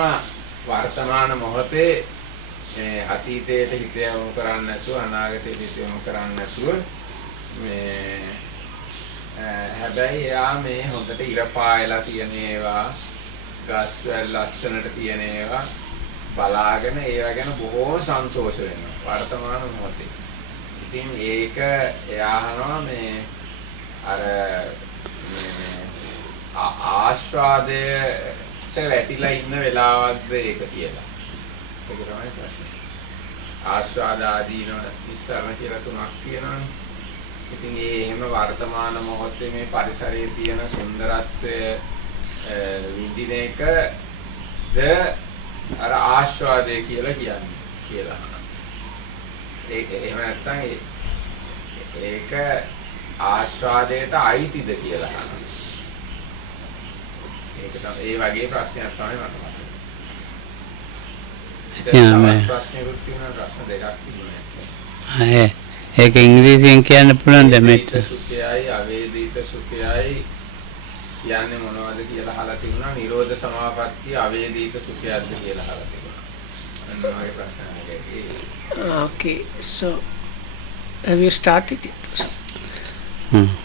කියනවා වර්තමාන මොහොතේ මේ අතීතයට හිත යොමු කරන්නේ නැතුව අනාගතයට හිත යොමු කරන්නේ නැතුව මේ හැබැයි එයා මේ හොඳට ඉර පායලා තියෙන ඒවා ගස් වැල් ලස්සනට තියෙන ඒවා බලාගෙන ඒවා ගැන බොහෝ සන්තෝෂ වෙනවා වර්තමාන මොහොතේ. ඉතින් ඒක එයා අහනවා මේ අර ආස්වාදයට වැටිලා ඉන්න වෙලාවක්ද ඒක කියලා. ඒක තමයි ප්‍රශ්නේ. ආස්වාද ආදීනව ඉස්සරහ කියලා තුනක් තියෙනවානේ. ඉතින් ඒ එහෙම වර්තමාන මොහොතේ මේ පරිසරයේ තියෙන සුන්දරත්වය විඳින එකද අර ආස්වාදය කියලා කියන්නේ කියලා. ඒක එහෙම නැත්නම් ඒක ආස්වාදයට අයිතිද කියලා අහනවා. ඒක තමයි ඒ වගේ ප්‍රශ්නයක් තමයි මට මතකයි. ප්‍රශ්නෙකුත් තියෙනවා ප්‍රශ්න දෙකක් තිබුණා. ඒක ඉංග්‍රීසියෙන් කියන්න පුළුවන් දෙමෙත් සුඛයයි අවේදිත සුඛයයි කියන්නේ මොනවද කියලා අහලා තිබුණා. නිරෝධ සමාපatti අවේදිත සුඛයක්ද කියලා අහලා තිබුණා. අන්න වගේ ප්‍රශ්නයක්. Okay, so have you started it?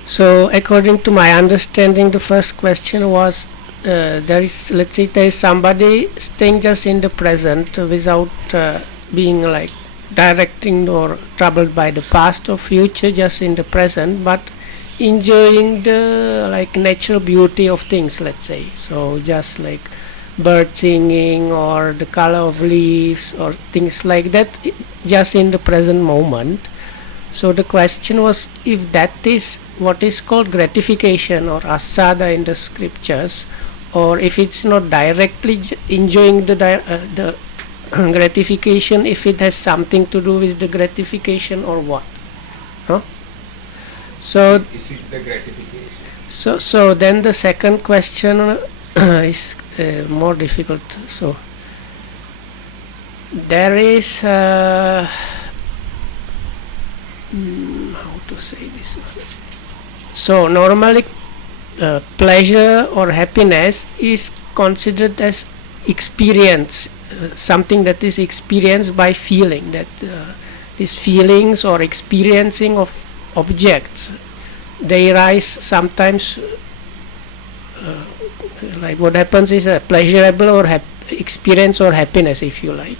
So according to my understanding, the first question was there is, let's say there is somebody staying just in the present without being like directing or troubled by the past or future, just in the present, but enjoying the like natural beauty of things, let's say. So just like bird singing or the color of leaves or things like that, just in the present moment. So the question was if that is what is called gratification or asada in the scriptures, or if it's not directly enjoying the gratification, if it has something to do with the gratification or what. Huh? So is it the gratification? So then the second question is more difficult. So there is how to say this one. So normally pleasure or happiness is considered as experience, something that is experienced by feeling, that these feelings or experiencing of objects, they rise sometimes like what happens is a pleasurable or experience or happiness, if you like.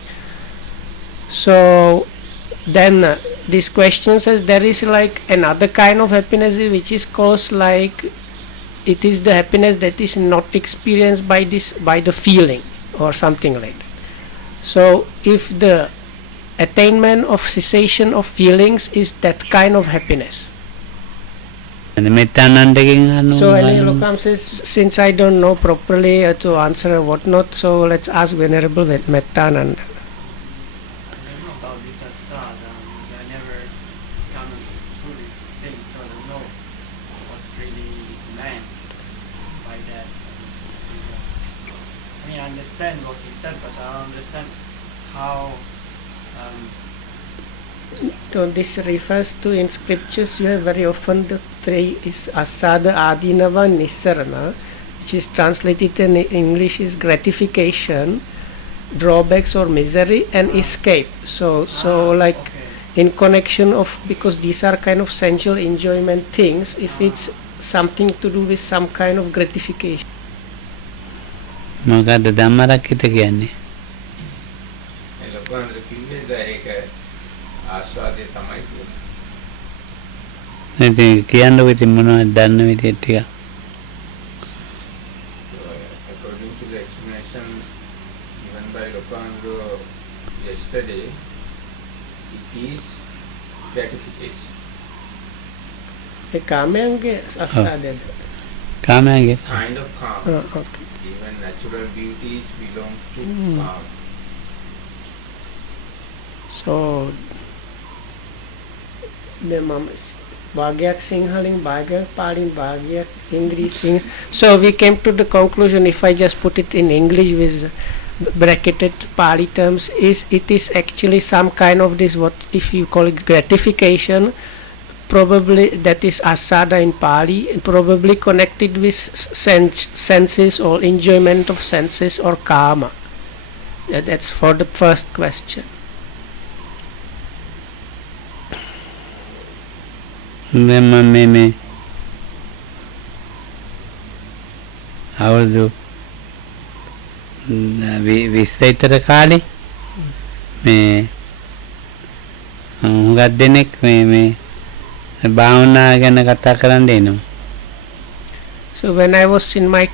So then this question says there is like another kind of happiness which is called like it is the happiness that is not experienced by the feeling or something like that. So if the attainment of cessation of feelings is that kind of happiness. So Lokam says, since I don't know properly to answer what not, so let's ask Venerable Mettananda. Understand what he said, but I don't understand how. So this refers to in scriptures you have very often the three is asada, adinava, nissarana, which is translated in English is gratification, drawbacks or misery, and escape. So like okay. In connection of, because these are kind of sensual enjoyment things, if it's something to do with some kind of gratification. මොකද්ද ධම්මරක්කිත කියන්නේ? ඒ ලොකුන්ට කිව්වේද ඒක ආස්වාදයේ තමයි කියන්නේ. ඉතින් කියන්නකො ඉතින් මොනවද දන්න විදිහට ටික. According to the explanation given by Lokandro yesterday, it is gratification. A කාමයන්ගේ ආස්වාදයද? කාමයන්ගේ. Kind of calm. Okay. Even natural beauties belong to calm. So the Bhagyak Sinhalin, Bhagyak Palin, Bhagyak Ingrisin. So we came to the conclusion, if I just put it in English with bracketed Pali terms, is it is actually some kind of this, what if you call it gratification, probably that is asada in Pali, probably connected with senses or enjoyment of senses or kama. That's for the first question. मैं අවුරුදු 20 විතර කාලේ මේ හුඟක් දෙනෙක් මේ භාවනා ගැන කතා කරන්න එනවා. So when I was in my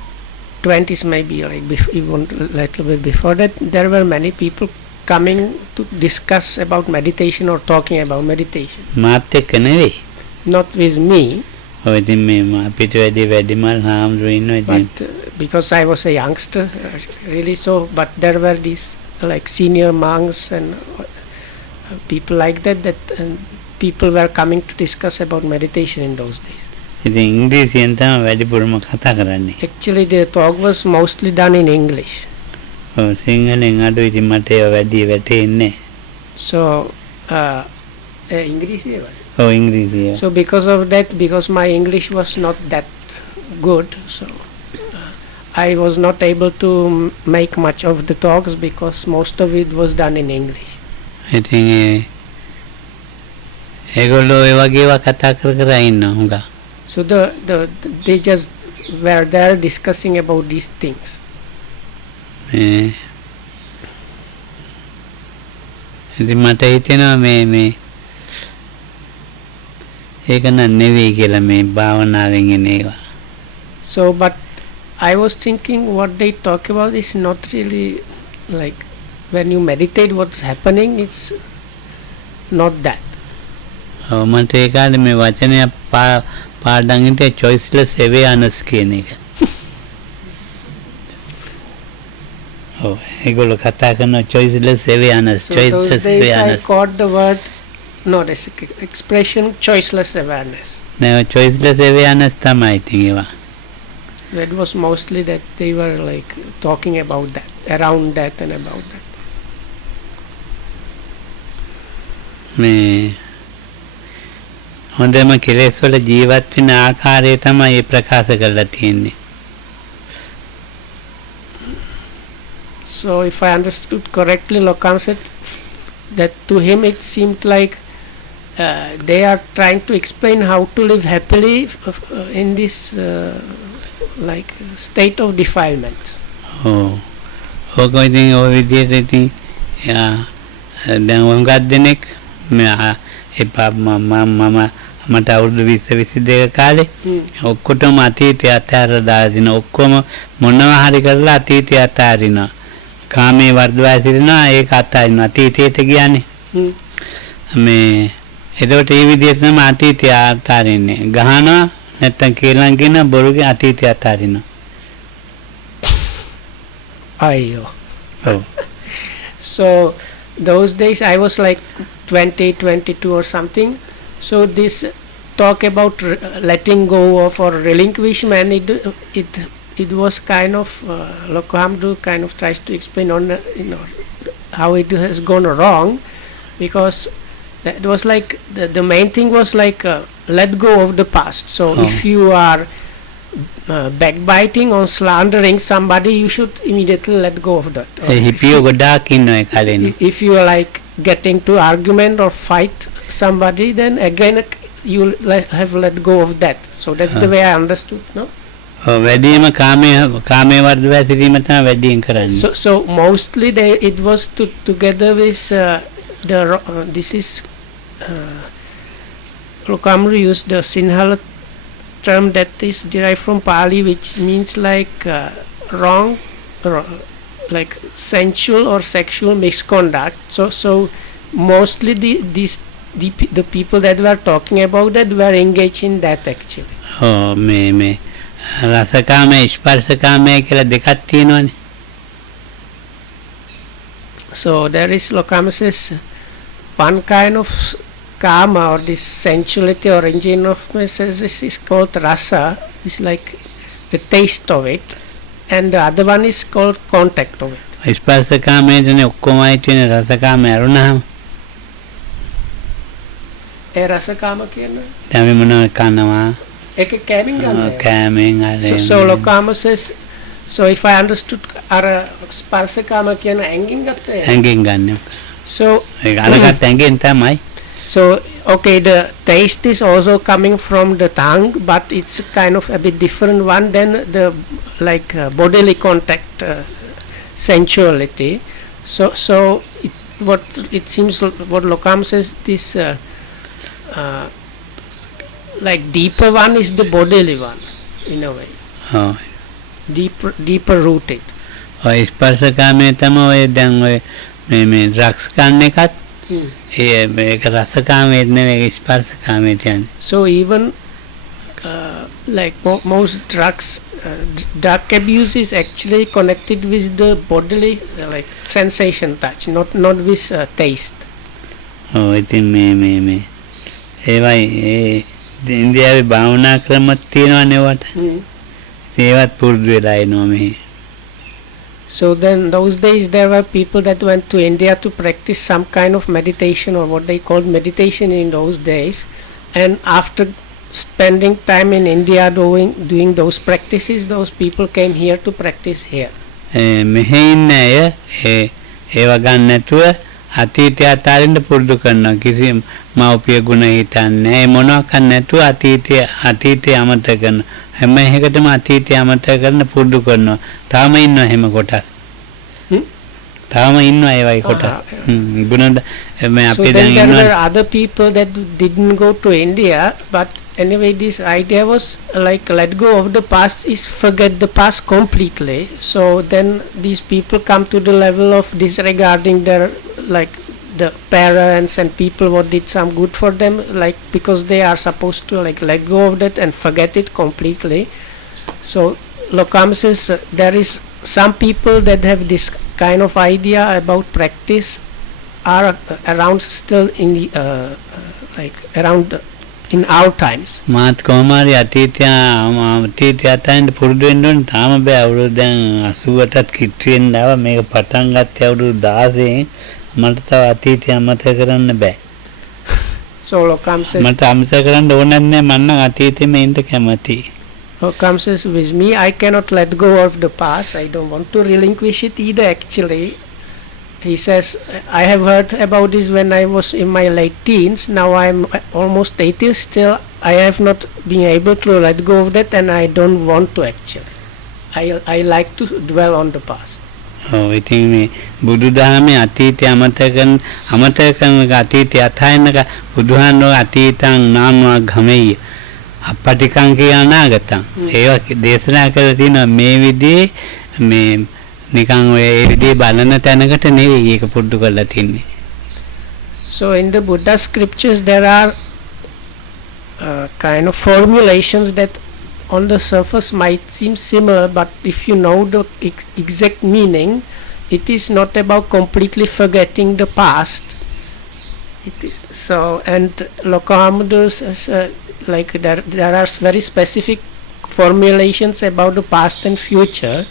20s, maybe like even a little bit before that, there were many people coming to discuss about meditation or talking about meditation. මාත් එක්ක නෙවෙයි. Not with me, ඔය ඉතින් මේ අපිට වැඩිමල් හාමුදුරුවෝ ඉන්නවා ඉතින්. but because I was a youngster, really. So, but there were these like senior monks and people like that people were coming to discuss about meditation in those days. ඉතින් ඉංග්‍රීසියෙන් තමයි වැඩිපුරම කතා කරන්නේ. Actually, the talk was mostly done in English. ඔව් සිංහලෙන් අඩු ඉතින් මට ඒවා වැඩි වැටෙන්නේ. So, English. ඔව් ඉංග්‍රීසිය. So because of that, because my English was not that good, so I was not able to make much of the talks because most of it was done in English. ඉතින් ඒගොල්ලෝ ඒ වගේ ඒවා කතා කර ඉන්නවා හුඟක්. So they just were there discussing about these things. ඉතින් මට හිතෙනවා මේ ඒක නම් නෙවෙයි කියලා මේ භාවනාවෙන් එන ඒවා. So but I was thinking what they talk about is not really like when you meditate what's happening, it's not that. ඔව් මට ඒ කාලේ මේ වචනය පාඩම් හිටියේ choiceless awareness කියන එක. ඔව් ඒගොල්ලෝ කතා කරන choiceless awareness, So choiceless those days awareness. I caught the word, no, this expression choiceless awareness. නෑ choiceless awareness තමයි ඉතින් ඒවා. That was mostly that they were like talking about that, around that and about that. මේ හොඳම කෙලෙස් වල ජීවත් වෙන ආකාරය තමයි ඒ ප්‍රකාශ කරලා තියෙන්නේ. So if I understood correctly, Lokam said that to him it seemed like they are trying to explain how to live happily in this like state of defilement. ඔව්. ඔක ඉතින් ඔය විදිහට ඉතින් දැන් හුඟක් දෙනෙක් එපා මම මට අවුරුදු 20 කාලේ ඔක්කොටම අතීතය අතහැර දාගෙන ඔක්කොම මොනවා හරි කරලා අතීතය අතහරිනවා. කාමයේ වර්ධවා සිටිනවා ඒක අතහරිනවා. අතීතයට කියන්නේ. මේ එතකොට මේ විදිහට තමයි අතීතය අතහරින්නේ. ගහනවා නැත්තම් කේලම් කියන බොරුගේ අතීතය අතහරිනවා. Ayo. ඔව්. So those days I was like 20, 22 or something. So this talk about letting go of or relinquishment, it was kind of Lokamdu kind of tries to explain on how it has gone wrong, because that was like the main thing was like let go of the past. So if you are backbiting or slandering somebody, you should immediately let go of that. Or if you are like getting to argument or fight somebody, then again you have let go of that. So that's the way I understood, no? වැඩිම කාමයේ වර්ධවා සිටීම තමයි වැඩියෙන් කරන්නේ. So mostly it was together with this is Lokamru used the Sinhala term that is derived from Pali, which means like wrong, like sensual or sexual misconduct. So mostly the people that were talking about that were engaged in that actually. මේ රසකාමයේ ස්පර්ශකාමයේ කියලා දෙකක් තියෙනවානේ. So there is Lokama says one kind of kama or this sensuality or engine of this is called rasa, is like the taste of it, and the other one is called contact of it. ස්පර්ශකාමයේදී ඔක්කොමයි තියෙන රසකාමය අරුණාම ඒ රසකාම කියන්නේ දැන් මොනවා කනවා ඒක කැමින් ගන්න. කැමින් අර So Lokama says So if I understood, අර ස්පර්ශකාම කියන ඇඟින් ගත්ත එක. ඇඟෙන් ගන්න. So ඒක අරකට ඇඟෙන් තමයි. so okay, the taste is also coming from the tongue, but it's kind of a bit different one than the like bodily contact, sensuality. So what it seems what Lokam says, this like deeper one is the bodily one in a way, ඔව්. deeper rooted. ඔය ස්පර්ශකාමයේ තමයි ඔය දැන් ඔය මේ drugs ගන්න එකත් ඒක රසකාමයේ නෙවෙයි ස්පර්ශකාමයේ කියන්නේ. So even like most drugs, drug abuse is actually connected with the bodily like sensation touch, not with taste. ඔව් ඉතින් මේ ඒවයි ඒ ඉන්දියාවේ භාවනා ක්‍රමත් තියෙනවනේ වට. ඒවත් පුරුදු වෙලා එනවා මෙහි. So then those days there were people that went to India to practice some kind of meditation, or what they called meditation in those days, and after spending time in India doing those practices, those people came here to practice here. මෙහි ඉන්න අය ඒව ගන්න නැතුව අතීතය අතාරින්න පුරුදු කරනවා. කිසි මෞපිය ගුණ හිතන්නේ මොනවාක් නැතුව අතීතය අමතක කරනවා. හැම එකකටම අතීතය අමතක කරන පුරුදු කරනවා. තාම ඉන්නවා හැම කොටස්. තාම ඉන්නවා ඒ වගේ කොටස්. ගුණ මේ So අපි then දැන් there ඉන්නවා. were other people that didn't go to India, but anyway this idea was like let go of the past is forget the past completely. So then these people come to the level of disregarding their like the parents and people what did some good for them, like because they are supposed to like let go of that and forget it completely. So Lokam says there is some people that have this kind of idea about practice are around still in the like around in our times. මාත් කොහොමරි අතීතය අතරින් පුරුදු වෙන්න ඕනේ. තාම බෑ. අවුරුදු දැන් 80ටත් කිට්ටු වෙන්න ආවා. මේක පටන් ගත්තේ අවුරුදු 16. මට තව අතීතය අමතක කරන්න බෑ. So Lokam says, මට අමතක කරන්න ඕනත් නෑ. මම නම් අතීතෙම ඉන්න කැමතියි. Lokam says, with me I cannot let go of the past. I don't want to relinquish it either actually. He says, I have heard about this when I was in my late teens. Now I am almost 80. Still I have not been able to let go of that, and I don't want to actually. I like to dwell on the past. ඔව් ඉතින් මේ බුදුදහමේ අතීතය අමතක කරන අතීතය අතහරිනක බුදුහාමුදුරුවෝ අතීතං නාමවා ගමෙය අපටිකං කියන අනාගතං ඒක දේශනා කරලා තිනවා. මේ විදිහේ මේ නිකන් ඔය ඒ විදිහේ බලන තැනකට නෙවෙයි ඒක පුරුදු කරලා තින්නේ. So in the Buddha scriptures there are kind of formulations that on the surface might seem similar, but if you know the exact meaning, it is not about completely forgetting the past. So and Lokahamudra says like there are very specific formulations about the past and future,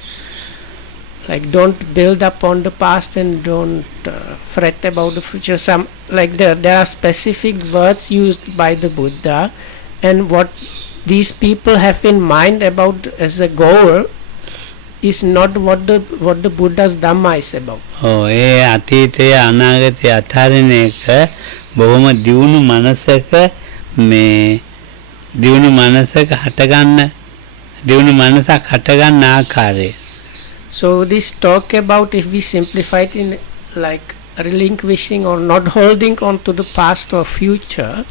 like don't build up on the past and don't fret about the future. Some like there are specific words used by the Buddha, and what these people have in mind about as a goal is not what the Buddha's Dhamma is about. ඔව් ඒ අතීතය අනාගතය අතහරින එක බොහොම දියුණු මනසක මේ දියුණු මනසක හටගන්න ආකාරය. So this talk about, if we simplify it in like relinquishing or not holding on to the past or future,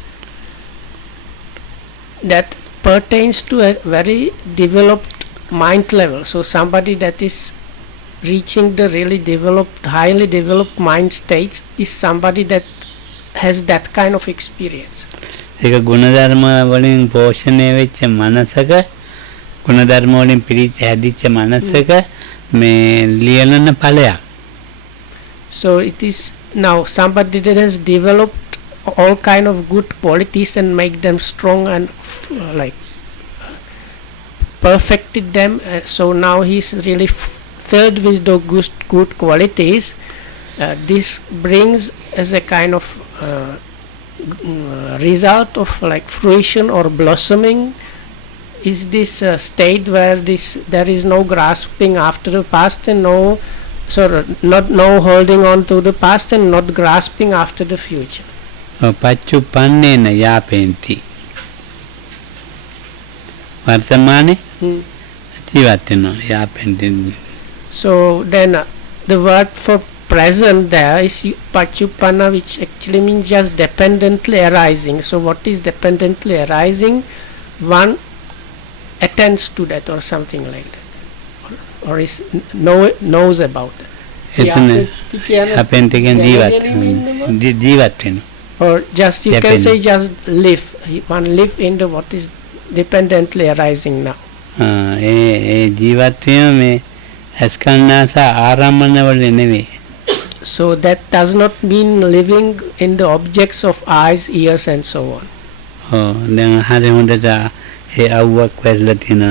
that pertains to a very developed mind level. So somebody that is reaching the really developed, highly developed mind states is somebody that has that kind of experience. ඒක ගුණධර්ම වලින් පෝෂණය වෙච්ච මනසක ගුණධර්ම වලින් පිරිච්ච හැදිච්ච මනසක මේ ලියලන ඵලයක්. So it is now somebody that has developed all kind of good qualities and make them strong and like perfected them. So now he's really filled with the good qualities. This brings as a kind of result of like fruition or blossoming is this state where there is no grasping after the past and no holding on to the past and not grasping after the future. පච්චුප්පන්නේන යාපෙන්ති වර්තමානේ ජීවත් වෙනවා යාපෙන්ති. So then the word for present there is pachupanna, which actually means just dependently arising. So what is dependently arising? One attends to that or something like that, or is knows about it. එතන යාපෙන්ති කියන ජීවත් වෙනවා. Or just you can say just live. One live in the what is dependently arising now. ඒ ජීවත් වීම මේ අස්කන්නාස ආරම්මන වල නෙවෙයි. So that does not mean living in the objects of eyes, ears and so on. දැන් හරි හොඳට ඒ අවුවක් වැරලා තියෙන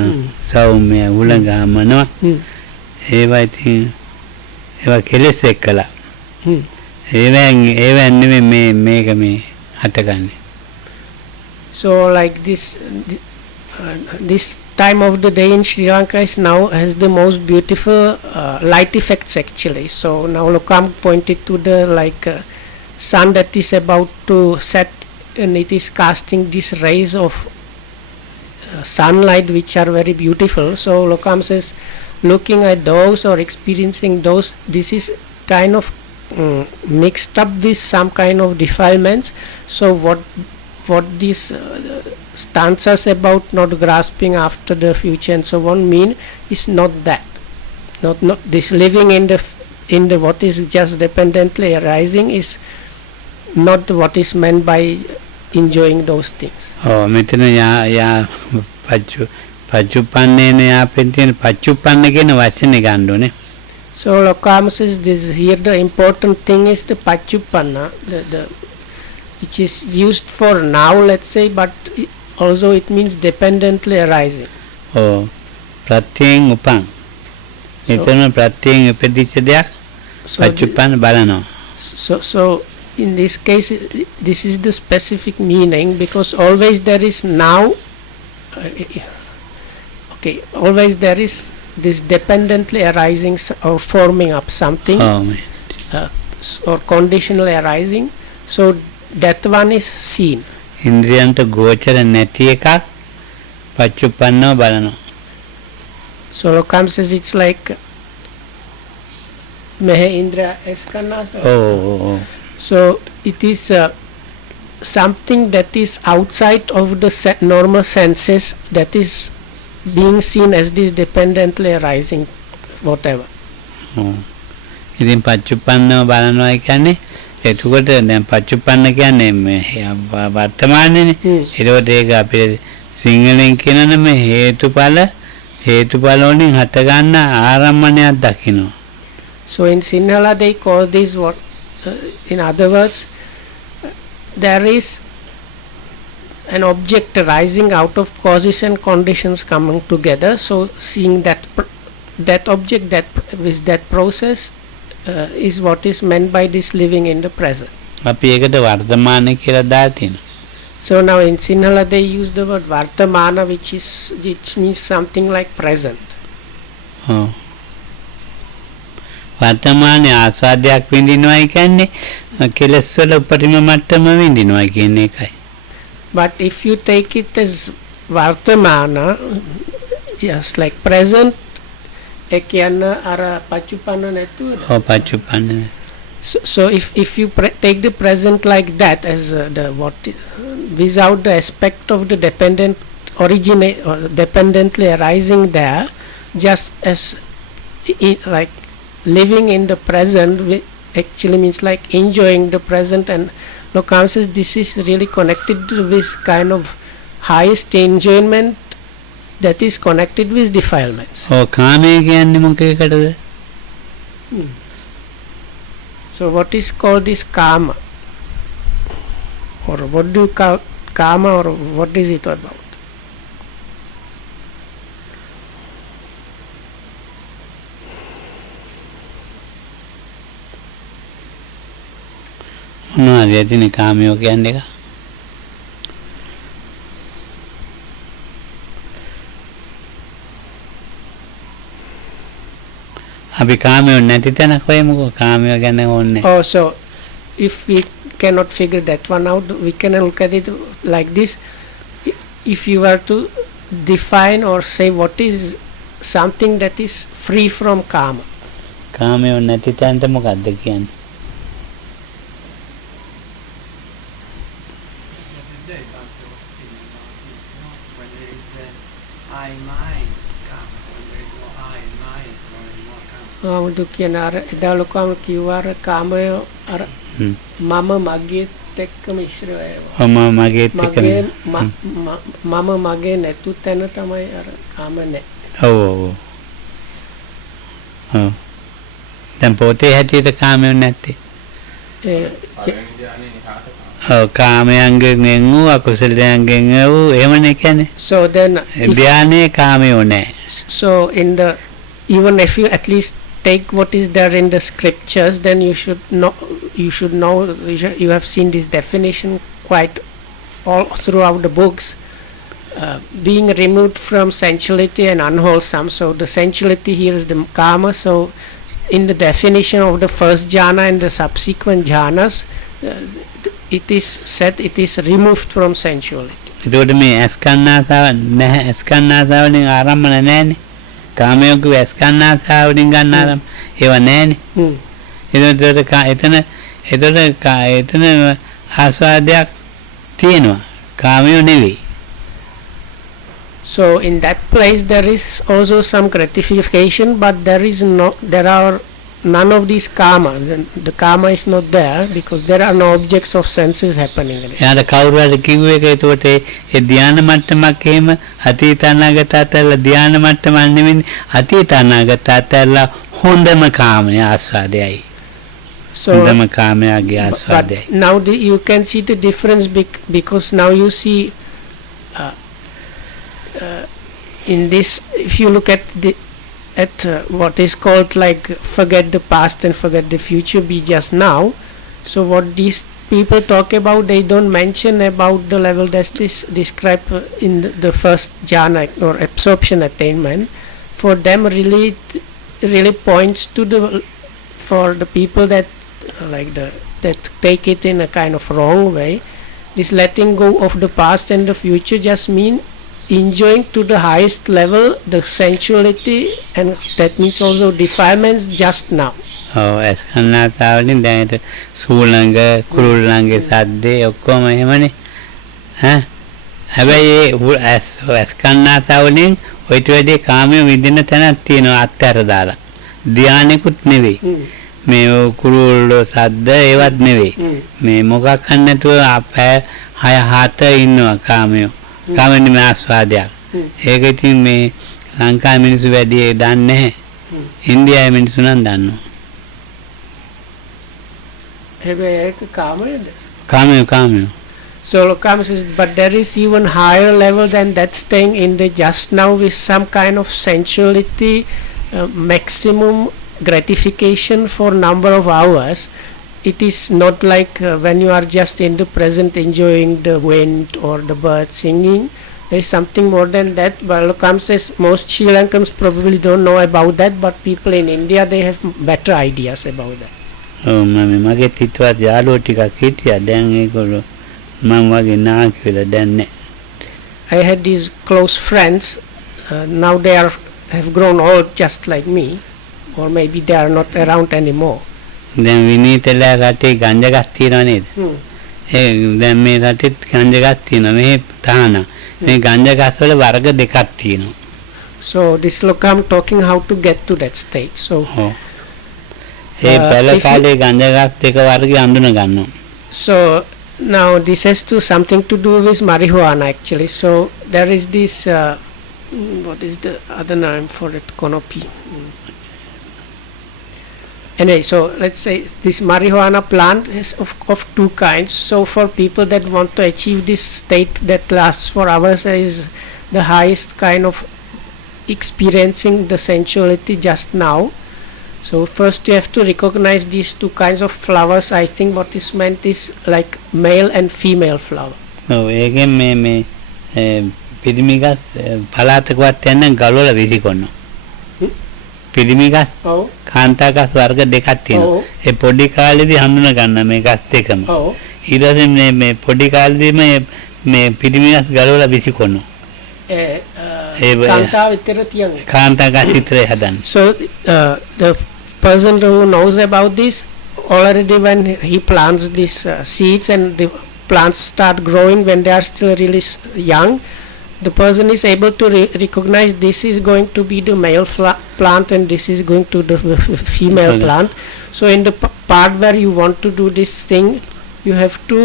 සෞම්‍ය උලගාමනවා. ඒවා ඉතින් ඒවා කෙලෙස් එක්කලා. ඒවෙන් නෙමෙයි මේක මේ හටගන්නේ. So like this time of the day in Sri Lanka is now has the most beautiful light effects actually. So now Lokam pointed to the sun that is about to set, and it is casting these rays of sunlight which are very beautiful. So Lokam says looking at those or experiencing those, this is kind of mixed up with some kind of defilements. So what these stanzas about not grasping after the future and so on mean is not that, not this living in the what is just dependently arising is not what is meant by enjoying those things. මෙතන යා පච්චුප්පන්නේන යාපෙන්තින පච්චුප්පන්න කියන වචනේ ගන්න ඕනේ. So Lokam says this here the important thing is the pachupanna, the which is used for now, let's say, but also it means dependently arising. ප්‍රත්‍යයෙන් උපන්. එතන ප්‍රත්‍යයෙන් උපදිච්ච දෙයක් පච්චුප්පන්න බලනවා. So in this case this is the specific meaning, because always there is now always there is this dependently arising or forming up something or conditionally arising. So that one is seen. ඉන්ද්‍රියන්ට ගෝචර නැති එකක් පච්චුප්පන්නව බලනවා. So Lokam says it's like mehe indra eskanna. So it is something that is outside of the normal senses that is being seen as this dependently arising whatever. ඉතින් පච්චුප්පන්නව බලනවා කියන්නේ එතකොට දැන් පච්චුප්පන්න කියන්නේ වර්තමානයේනේ. ඒකෝට ඒක අපේ සිංහලෙන් කියනනම් මේ හේතුඵල වලින් හට ගන්න ආරම්මණයක් දකිනවා. So in Sinhala they call this what in other words there is an object arising out of causes and conditions coming together. So seeing that object that with that process is what is meant by this living in the present. අපි ඒකට වර්තමාන කියලා දාලා තියෙනවා. So now in Sinhala they use the word vartamana, which means something like present. වර්තමානයේ ආස්වාදයක් විඳිනවා කියන්නේ කෙලෙස් වල උපරිම මට්ටම විඳිනවා කියන එකයි. But if you take it as vartamana, just like present, ekyanna ara pachupanna nettuda. පච්චුප්පන්න. So if you take the present like that as without the aspect of the dependent originate or dependently arising there, just as like living in the present actually means like enjoying the present, and Lokam says this is really connected with kind of highest enjoyment that is connected with defilements. කාමය කියන්නේ මොකේකටද? So what is called this kama, or what do you call kama, or what is it about? මොනවද යතිනේ කාමයෝ කියන්නේ එක? අපි කාමයේ නැති තැනක හොයමුකෝ කාමයේ ගැන ඕනේ. Oh, so if we cannot figure that one out, we can look at it like this. If you were to define or say what is something that is free from kama. කාමයේ නැති තැනට මොකද්ද කියන්නේ? The other day Bhante was speaking about this, when there is the I mind is kama, when there is no I and my is no anymore kama. ආමුදු කියන අර එදා ලොකම කිව්වා අර කාමය අර මම මගේත් එක්ක මිශ්‍ර වෙනවා. මගේත් එක්ක මම මගේ නැතු තැන තමයි අර කාම නැහැ. ඔව්. දැන් පොතේ හැටියට කාමයේ නැත්තේ. කාමයන්ගෙන් වූ අකුසලයන්ගෙන් වූ එහෙමනේ කියන්නේ. So then ධානයේ කාමයේ නැහැ. So in the even if you at least take what is there in the scriptures, then you should know you have seen this definition quite all throughout the books. Being removed from sensuality and unwholesome. So the sensuality here is the kama. So in the definition of the first jhana and the subsequent jhanas, it is said it is removed from sensuality. එතකොට මේ අස්කන්නාසාව නැහැ අස්කන්නාසාවලින් ආරම්භන නැහැනේ. කාමයෝග අස්කන්නාසාවලින් ගන්න ආරම්භ ඒව නැහැනේ. එතන ආස්වාදයක් තියෙනවා. කාමයෝ නෙවෙයි. So in that place there is also some gratification, but there are none of these kama. The kama is not there because there are no objects of senses happening. යාට කවුරු හරි කිව්ව එක එතකොට ඒ ධාන මට්ටමක් එහෙම අතීත අනාගත අතල්ලා ධාන මට්ටමක් නෙවෙයි අතීත අනාගත අතල්ලා හොඳම කාමයේ ආස්වාදයයි. So හොඳම කාමයේ ආස්වාදයයි. Now you can see the difference because now you see in this, if you look at what is called like forget the past and forget the future, be just now. So what these people talk about, they don't mention about the level that is described in the first jhana or absorption attainment. For them really points to for the people that that take it in a kind of wrong way. This letting go of the past and the future just mean enjoying to the highest level the sensuality, and that means also defilements just now. ඔව් අස්කන්නාසාවලින් දැන් සූලංග කුරුල්ලංගේ සද්දේ ඔක්කොම එහෙමනේ. හැබැයි අස්කන්නාසාවලින් ඔයිට වැඩි කාමයේ විඳින තැනක් තියෙනවා අත්හැර දාලා. ධානයකුත් නෙවෙයි. මේ කුරුල්ල සද්ද ඒවත් නෙවෙයි. මේ මොකක් නැතුව අපේ 6-7 ඉන්නවා කාමයේ. කාමෙන් මේ ආස්වාදයක්. ඒක ඉතින් මේ ලංකාවේ මිනිස්සු වැඩි දන්නේ නැහැ. ඉන්දියාවේ මිනිස්සු නම් දන්නවා. හැබැයි ඒක කාමයේද? කාමයේ. So kama says, but there is even higher level than that, staying in the just now with some kind of sensuality, maximum gratification for number of hours. It is not like when you are just in the present enjoying the wind or the birds singing. There is something more than that. Balokam says most Sri Lankans probably don't know about that, but people in India, they have better ideas about that. Oh, මගේ තිතවත් යාළුවෝ ටිකක් හිටියා. දැන් ඒගොල්ලෝ මම වගේ නාකි වෙලා දැන් නැහැ. I had these close friends. Now they have grown old just like me, or maybe they are not around anymore. දැන් විනීතලා රටේ ගංජා ගස් තියෙනව නේද? දැන් මේ රටෙත් ගංජා ගස් තියෙනවා. මේ තාන. මේ ගංජා ගස් වල වර්ග දෙකක් තියෙනවා. So this lokam talking how to get to that state. So ඒ බැල කාලේ ගංජා ගස් දෙක වර්ගය අඳුන ගන්නවා. So now this has something to do with marijuana actually. So there is this what is the other name for it? Konopi. Anyway, so let's say this marijuana plant is of two kinds. So for people that want to achieve this state that lasts for hours, is the highest kind of experiencing the sensuality just now. So first you have to recognize these two kinds of flowers. I think what is meant is like male and female flower. Oh, again me පිරිමිගත් පලාතකවත් යන ගලවල විසිකොන්න. පිරිමි ගස් ඔව් කාන්තා ගස් වර්ග දෙකක් තියෙනවා. ඔව්. ඒ පොඩි කාලේදී හඳුනා ගන්න මේ ගස් දෙකම. ඔව් ඊට පස්සේ මේ පොඩි කාලේදී මේ පිරිමි ගස් ගලවලා විසිකොනවා. කාන්තාව විතර තියන්නේ. කාන්තා ගස් විතරයි හදන්නේ. So the person who knows about this already when he plants these seeds and the plants start growing when they are still really young, the person is able to recognize this is going to be the male plant and this is going to the female Okay. plant. So in the part where you want to do this thing, you have to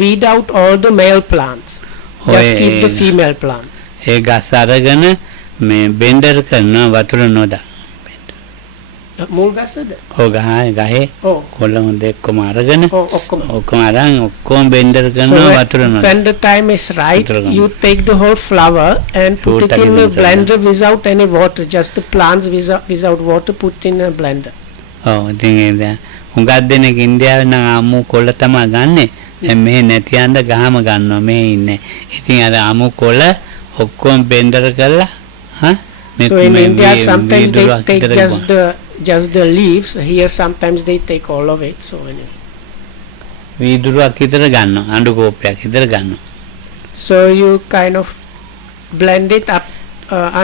weed out all the male plants. Just keep the female plants. ඒ ගස් අරගෙන මේ බෙන්ඩර් කරනවා වතුර නොදා. මුල් ගස්ද? ඔව් ගහේ ඔව් කොළ හොඳ එක්කම අරගෙන ඔක්කොම අරන් ඔක්කොම බෙන්ඩර් කරනවා වතුර නොදා. when the time is right, වතුර ගන්න. you take the whole flower and put it in a Totally blender without any water, just the plants without water, put in a blender. ඔව් ඉතින් ඒ දැන් හුඟක් දෙනෙක් ඉන්දියාවේ නම් අමු කොළ තමයි ගන්නෙ. දැන් මෙහෙ නැති අඳ ගහම ගන්නවා මෙහෙ ඉන්නේ. ඉතින් අර අමු කොළ ඔක්කොම බෙන්ඩර් කරලා So in India sometimes they take just the leaves. Here sometimes they take all of it. So anyway. වීදුරුවක් විතර ගන්නවා අඬු කෝප්පයක් විතර ගන්නවා. So you kind of blend it up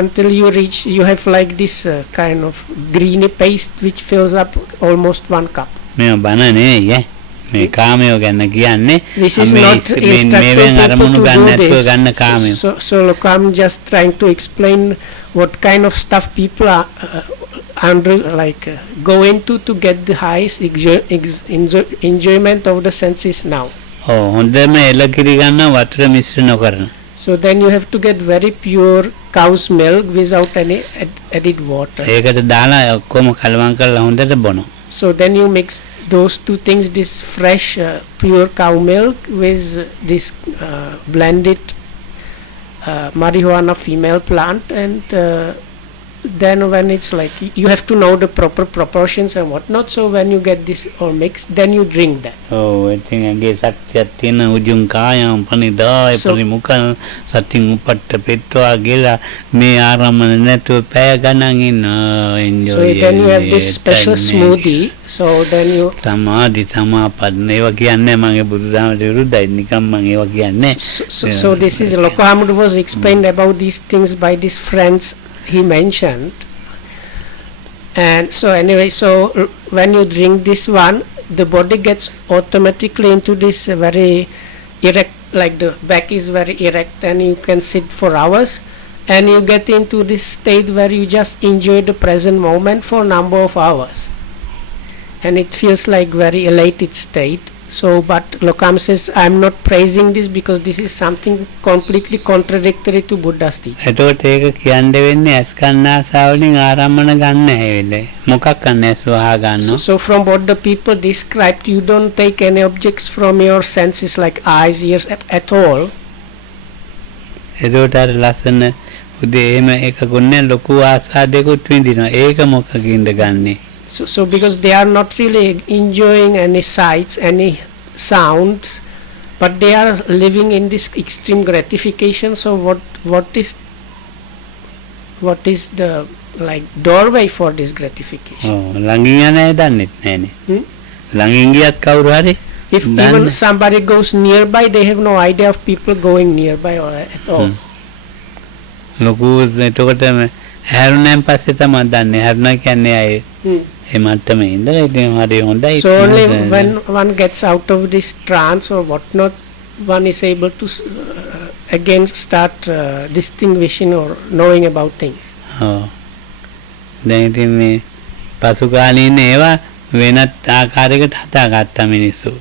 until you have like this kind of greeny paste which fills up almost 1 cup. මේ බන නෙවෙයි මේ කාමයෝ ගන්න කියන්නේ This is not instructing people to do this. So look, I'm just trying to explain what kind of stuff people are go into to get the highest enjoyment of the senses now. ඔව් හොඳම එලකිරි ගන්න වතුර මිශ්‍ර නොකරන. So then you have to get very pure cow's milk without any added water. ඒකට දාලා ඔක්කොම කලවම් කරලා හොඳට බොනවා. So then you mix those two things, this fresh pure cow milk with this blended marijuana female plant, and then when it's like you have to know the proper proportions and whatnot. So when you get this all mixed, then you drink that. ඔව් ඉතින් ඇගේ ශක්තියක් තියෙන උජුං කායම් පනිදාය පරිමුඛං සතින් උපට්ඨ පෙට්ටවා කියලා මේ ආරම්මන නැතුව පැය ගණන් ඉන්න enjoy. So then you have this special smoothie. So then you සමාධි සමාපන්න ඒවා කියන්නේ මගේ බුදුදහමට විරුද්ධයි නිකම් මම ඒවා කියන්නේ. So this is Lokohamud was explained about these things by these friends he mentioned. And so anyway, so when you drink this one, the body gets automatically into this very erect, like the back is very erect and you can sit for hours, and you get into this state where you just enjoy the present moment for a number of hours, and it feels like very elated state. So but Lokam says, I'm not praising this because this is something completely contradictory to Buddha's teaching. එතකොට ඒක කියන්න වෙන්නේ අස්කන්නාසාවලින් ආරම්මන ගන්න හැවෙලේ මොකක් ගන්න ඇස්වහා ගන්නවා. So from what the people described, you don't take any objects from your senses like eyes, ears at all. එතකොට අර ලස්සන උදේ එහෙම එකකුත් නැහැ ලොකු ආසාදයකුත් විඳිනවා. ඒක මොකකින්ද ගන්නෙ? So because they are not really enjoying any sights, any sounds, but they are living in this extreme gratification. So what is the like doorway for this gratification? ඔව් ළඟින් යන අය දන්නෙත් නැහනේ. ළඟින් ගියත් කවුරු හරි If even somebody goes nearby, they have no idea of people going nearby or at all. ලොකු එතකොට හැරුණාන් පස්සේ තමයි දන්නේ හැරුණා කියන්නේ අය ඒ මට්ටමේ ඉඳලා ඉතින් හරි හොඳයි. So only when one gets out of this trance or whatnot, one is able to again start distinguishing or knowing about things. ඔව් දැන් ඉතින් මේ පසු කාලීන ඒවා වෙනත් ආකාරයකට හදාගත්තා මිනිස්සු.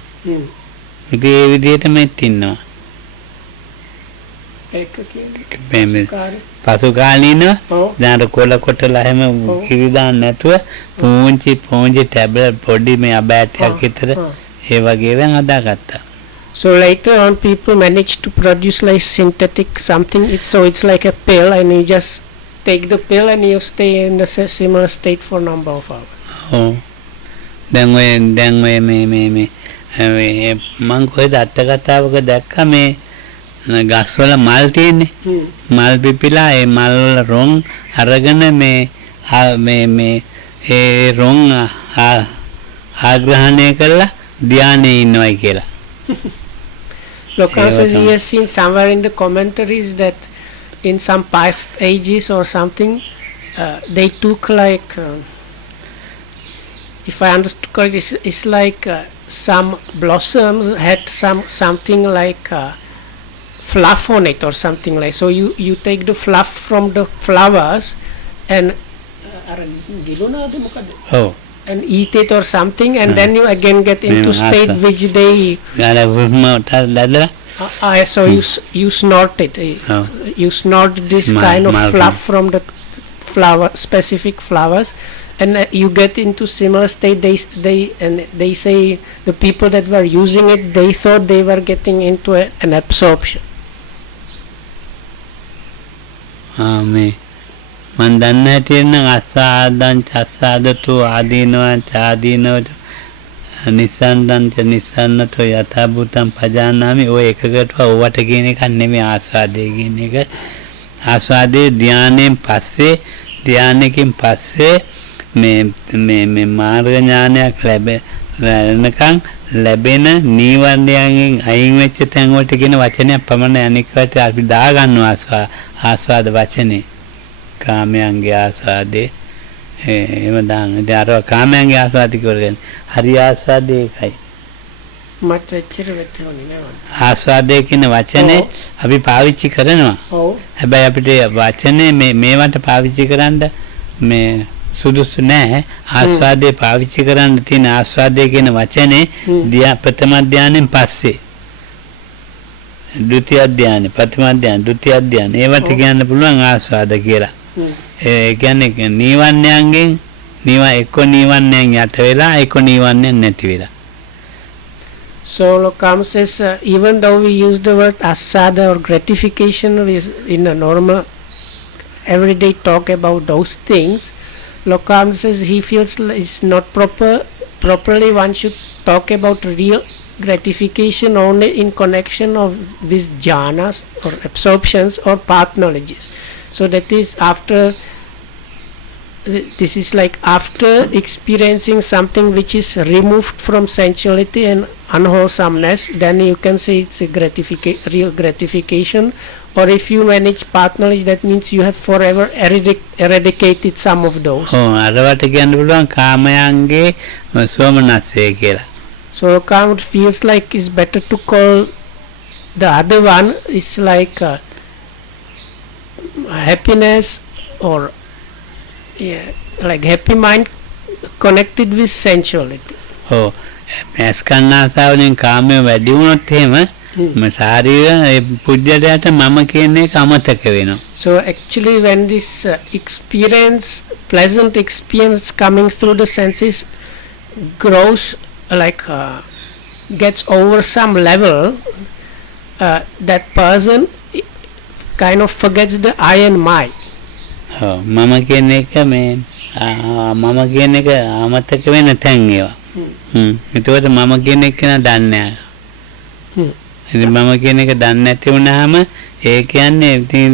ඉතින් ඒ විදිහටම ඉන්නවා. ඒක කියන්නේ පසු කාලීන දැන් කොළ කොටලා හැම කිරි දාන්න නැතුව පොන්චි ටැබ්ලට් පොඩි මේ අබෑටයක් විතර ඒ වගේ වෙන හදාගත්තා. So later on people managed to produce like synthetic something. It's like a pill, and you just take the pill and you stay in the similar state for a number of hours. ඔව් දැන් ඔය මේ මං කොහෙද අටකතාවක දැක්කා මේ ගස්වල මල් තියෙන්නේ. මල් පිපිලා ඒ මල් වල රොන් අරගෙන මේ මේ ඒ රොන් ආග්‍රහණය කරලා ධානයේ ඉන්නවයි කියලා. Lokan says he has seen somewhere in the commentaries that in some past ages or something, they took like, if I understood correctly, it's like some blossoms had something like fluff on it or something like. So you take the fluff from the flowers and and eat it or something, and then you again get into state which they so you snort it. You snort this kind of fluff from the specific flowers, and you get into similar state. They say the people that were using it, they thought they were getting into an absorption. මන් දන්න හැටියට අස්සාදං චස්සාදතු ආදීනව නිසන්දං ච නිසන්නතෝ යථාභූතං පජානාමි ඔය එකකට ඕවට කියන එක නෙමෙයි ආස්වාදයේ කියන එක. ආස්වාදයේ ධානයෙන් පස්සේ ධානයකින් පස්සේ මේ මාර්ග ඥානයක් ලැබෙනකන් ලැබෙන නීවරණයන්ගෙන් අයින් වෙච්ච තැන් වලට කියන වචනයක් පමණයි අනිකට අපි දා ගන්නවා ආස්වාද වචනේ. කාමයන්ගේ ආස්වාදේ එහෙම දාන්න. ඉතින් අර කාමයන්ගේ ආස්වාද කියවගෙන හරි ආස්වාදේ ඒකයි. මට එච්චර වැටහුණේ නෑ. ආස්වාදේ කියන වචනේ අපි පාවිච්චි කරනවා. ඔව්. හැබැයි අපිට වචනේ මේවට පාවිච්චි කරන්න මේ සුදුසු නෑ. ආස්වාදේ පාවිච්චි කරන්න තියෙන ආස්වාදේ කියන වචනේ ප්‍රථම ධානයෙන් පස්සේ ද්විතිය ධානය, ප්‍රථම ධානය, ද්විතිය ධානය ඒවට කියන්න පුළුවන් ආස්වාද කියලා. ඒ කියන්නේ නීවරණයන්ගෙන් එක්ක නීවරණයන් යට වෙලා එක්ක නීවරණයන් නැති වෙලා. So Lokam says even though we use the word asada or gratification in a normal everyday talk about those things, Lokam says he feels it's not properly one should talk about real gratification only in connection with jhanas or absorptions or path knowledges. So that is this is like after experiencing something which is removed from sensuality and unwholesomeness, then you can say it's a real gratification. Or if you manage path knowledge, that means you have forever eradicated some of those. අරවට කියන්න පුළුවන් කාමයන්ගේ සෝමනස්සය කියලා. So Lokam feels like it's better to call the other one is like happiness or like happy mind connected with sensuality. ඇස්කන්නාසාවලින් කාමය වැඩි වුණොත් එහෙම ශාරීරික පුජ්‍යලයට මම කියන එක අමතක වෙනවා. So actually when this pleasant experience coming through the senses grows like gets over some level, that person kind of forgets the I and my. මම කියන එක අමතක වෙන තැන් ඒවා. ඒකවල මම කියන එක දන්නේ නැහැ. ඉතින් මම කියන එක දන්නේ නැති වුණාම ඒ කියන්නේ ඉතින්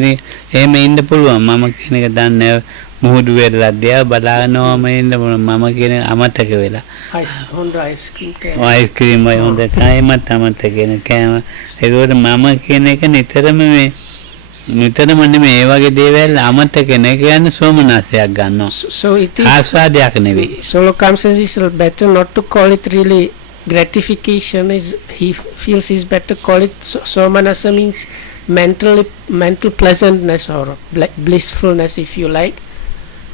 එහෙම ඉන්න පුළුවන්. මම කියන එක දන්නේ මුහුදු වෙරළක් දිහා බලාගෙනම ඉන්න මම කියන අමතක වෙලා. හොඳ අයිස්ක්‍රීම් වයි හොඳ කෑමත් අමතක වෙන කෑම. ඒකෝට මම කියන එක නිතරම නෙමෙයි ඒ වගේ දේවල් අමතක වෙන කියන්නේ සෝමනස්සයක් ගන්නවා. So it is ආස්වාදයක් නෙවෙයි. So Lokam says it's better not to call it really gratification. He feels it's better call it somanasa, means mental pleasantness or blissfulness, if you like,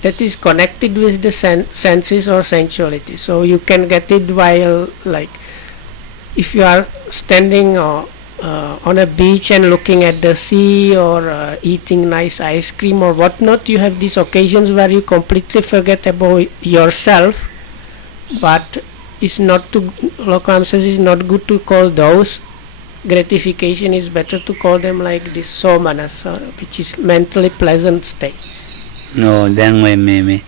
that is connected with the senses or sensuality. So you can get it while, like, if you are standing on a beach and looking at the sea or eating nice ice cream or whatnot, you have these occasions where you completely forget about yourself. But it's not to, Lokam says it's not good to call those gratification. Is better to call them like this somanasa, which is mentally pleasant state. දැන් ඔය මේ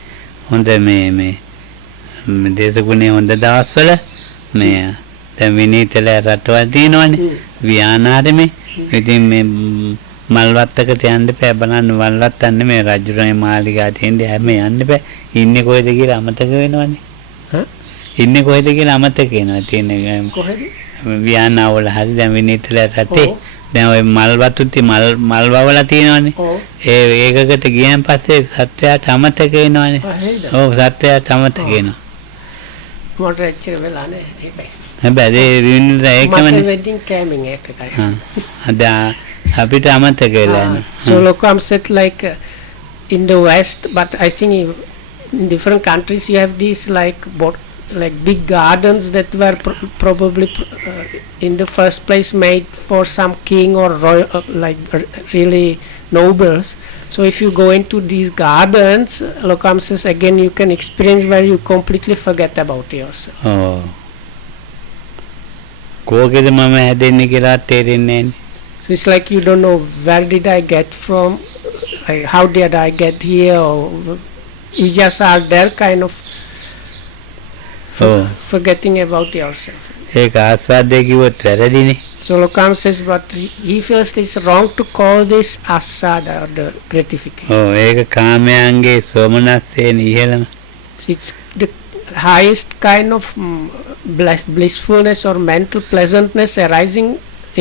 හොඳ මේ දේශගුණේ හොඳ දවස්වල මේ දැන් විනීතල රටවල් තියෙනවනේ විහානාරෙමේ. ඉතින් මේ මල්වත්තකට යන්න බෑ බලන්න මල්වත්තන්නේ මේ රජුගේ මාලිගා තියෙන්නේ හැම යන්න බෑ ඉන්නේ කොහෙද කියලා අමතක වෙනවනේ ඈ ඉන්නේ කොහෙද කියලා අමතක වෙනවා තියෙන්නේ කොහෙද වියනාවල හරි දැන් විනීතල රටේ ඔව්. දැන් ওই මල්වත්තුති මල් වවලා තියෙනවනේ ඔව් ඒකකට ගියන් පස්සේ සත්‍යයට අමතක වෙනවනේ හරිද ඔව් සත්‍යයට අමතක වෙනවා මට එච්චර වෙලා නැහැ ඒකයි හැබැයි ඒ විනීතල මට ඒකමනේ වෙඩින් කෑමින් එකයි අද අපිට අමතක වෙලා යනවා so Lokam said like in the West, but I think in different countries you have these like big gardens that were probably in the first place made for some king or royal, really nobles. So if you go into these gardens, Lokam says again you can experience where you completely forget about yourself. ඔව් කෝකේද මම හැදෙන්නේ කියලා තේරෙන්නේ නැහැ So it's like you don't know where did I get from, like how did I get here, or you just are there kind of Oh. forgetting about yourself. ඒක ආස්වාදයේ කිව්වොත් වැරදිනේ So Lokam says, but he feels it's wrong to call this asada or the gratification. ඔව් ඒක කාමයන්ගේ සෝමනස්සයෙන් ඉහළම So it's the highest kind of blissfulness or mental pleasantness arising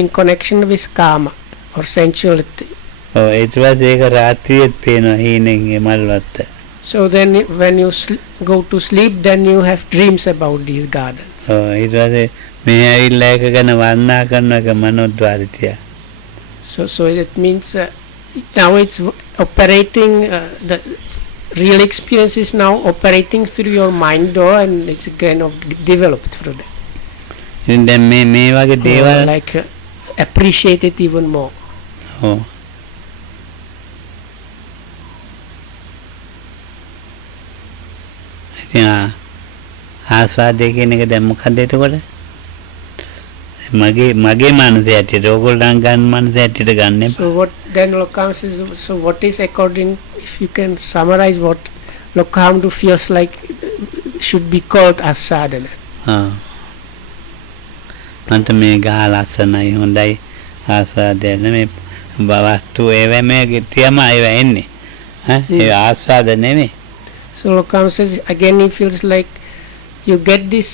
in connection with kama or sensuality. ඔව් ඊට පස්සේ ඒක රාත්‍රියේත් පේනවා හීනෙන්ගේ Malwatta So then when you go to sleep, then you have dreams about these gardens. ඔව් ඊට පස්සේ මේ ඇවිල්ලා ඒක ගැන වර්ණනා කරන එක මනෝද්වාරිතය So it means now it's operating, the real experience is now operating through your mind door, and it's kind of developed through that. ඉතින් දැන් මේ වගේ දේවල් Like appreciate it even more. ඔව් ඉතින් ආස්වාදයේ කියන එක දැන් මොකක්ද එතකොට මගේ මනසේ ඇටියට ඕගොල්ලන් ගන්න මනසේ ඇටියට ගන්න එපා So what then Lokam says, so what is according, if you can summarize what Lokamdu feels like should be called as sadhana. මන්ට මේ ගහ ලස්සනයි හොඳයි ආස්වාදය නෙමෙයි වස්තු ඒවැම තියම ඒව එන්නේ ඒ ආස්වාද නෙමෙයි So Lokam says again he feels like you get this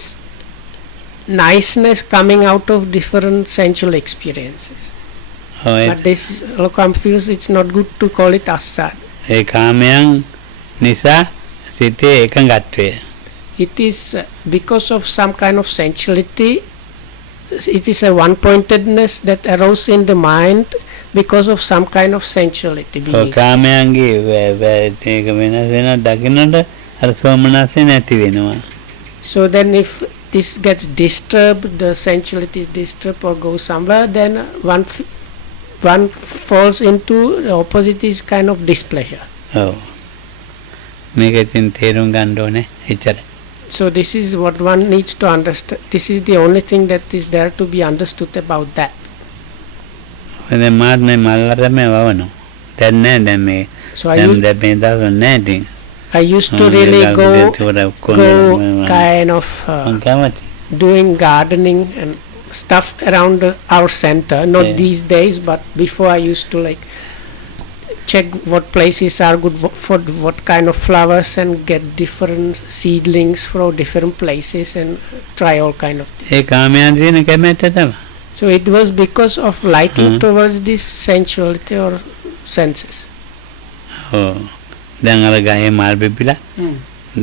niceness coming out of different sensual experiences. But this Lokam feels it's not good to call it asad. ඒ කාමයන් නිසා සිතේ එකඟත්වය It is because of some kind of sensuality. It is a one-pointedness that arose in the mind because of some kind of sensuality. කාමයන්ගේ ඒක වෙනස් වෙන දකින්නට අර සෝමනස්සේ නැති වෙනවා So then if this gets disturbed, the sensuality is disturbed or goes somewhere, then one falls into the opposite is kind of displeasure. ඔව් මේක ඉතින් තේරුම් ගන්න ඕනේ එච්චරයි So this is what one needs to understand. This is the only thing that is there to be understood about that. දැන් මාත් මේ මල්ලරම වවනවා දැන් නෑ දැන් මේ So දැන් මේ දවස් නෑ ඉතින් I used to really go kind of doing gardening and stuff around our center. Not these days, but before I used to like check what places are good for what kind of flowers and get different seedlings from different places and try all kind of things. ඒ කාමයන් දින කැමැත්ත තමයි So it was because of liking towards this sensuality or senses. ඔව් දැන් අර ගහේ මල් පිපිලා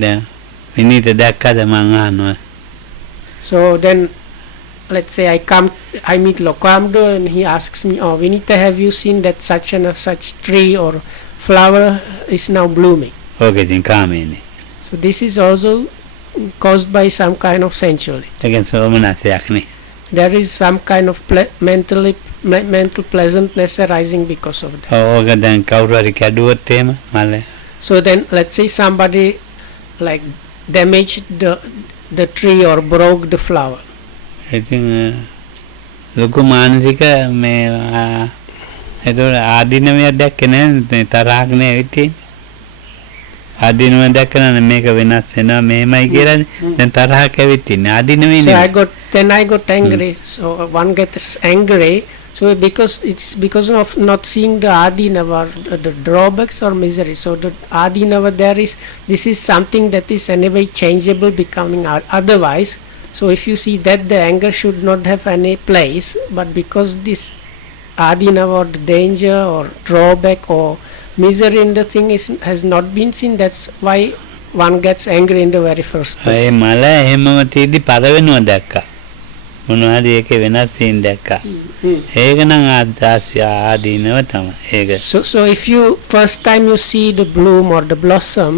දැන් විනීත දැක්කද මං අහනවා So then let's say I meet Lokamdo and he asks me, oh Vinita, have you seen that such and such tree or flower is now blooming? ඕක ඉතින් කාමයනේ So this is also caused by some kind of sensuality. ඒකෙන් සෝමනස්යක් නේ There is some kind of mental pleasantness arising because of that. ඕක දැන් කවුරු හරි කැඩුවොත් එහෙම මල So then let's say somebody like damaged the tree or broke the flower. ඉතින් ලොකු මානසික මේ ඒතකොට ආදීනවයක් දැක්කේ නෑ තරහක් නේ ඇවිත් ආදීනව දැක්කම මේක වෙනස් වෙනවා මෙහෙමයි කියලානේ දැන් තරහක් ඇවිත් ඉන්නේ ආදීනවේ So I got angry. So one gets angry. So because it's because of not seeing the adinava, the drawbacks or misery. So the adinava there is, this is something that is anyway changeable, becoming otherwise. So if you see that the anger should not have any place, but because this adinava or the danger or drawback or misery in the thing has not been seen, that's why one gets angry in the very first place. මල එහෙමම තීදි පරවෙනවා දැක්කා. මොනවාරි ඒකේ වෙනස් scene දැක්කා. ඒක නම් ආදීනව තමයි. ඒක. So if you first time you see the bloom or the blossom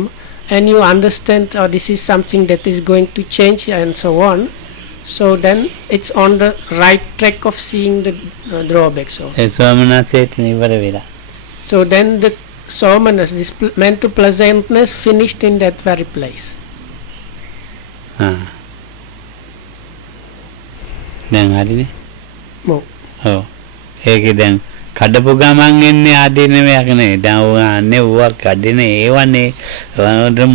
and you understand, oh, this is something that is going to change and so on, so then it's on the right track of seeing the drawbacks also. ඒ ස්වාමීනාථේට නිවර වෙලා. So then the somaness, this mental pleasantness finished in that very place. දැන් හරිනේ. ඔව්. ඔව්. ඒකේ දැන් කඩපු ගමන් එන්නේ ආදීනවයක් නේ. දැන් ඔයන්නේ ඌවා කඩින ඒවනේ.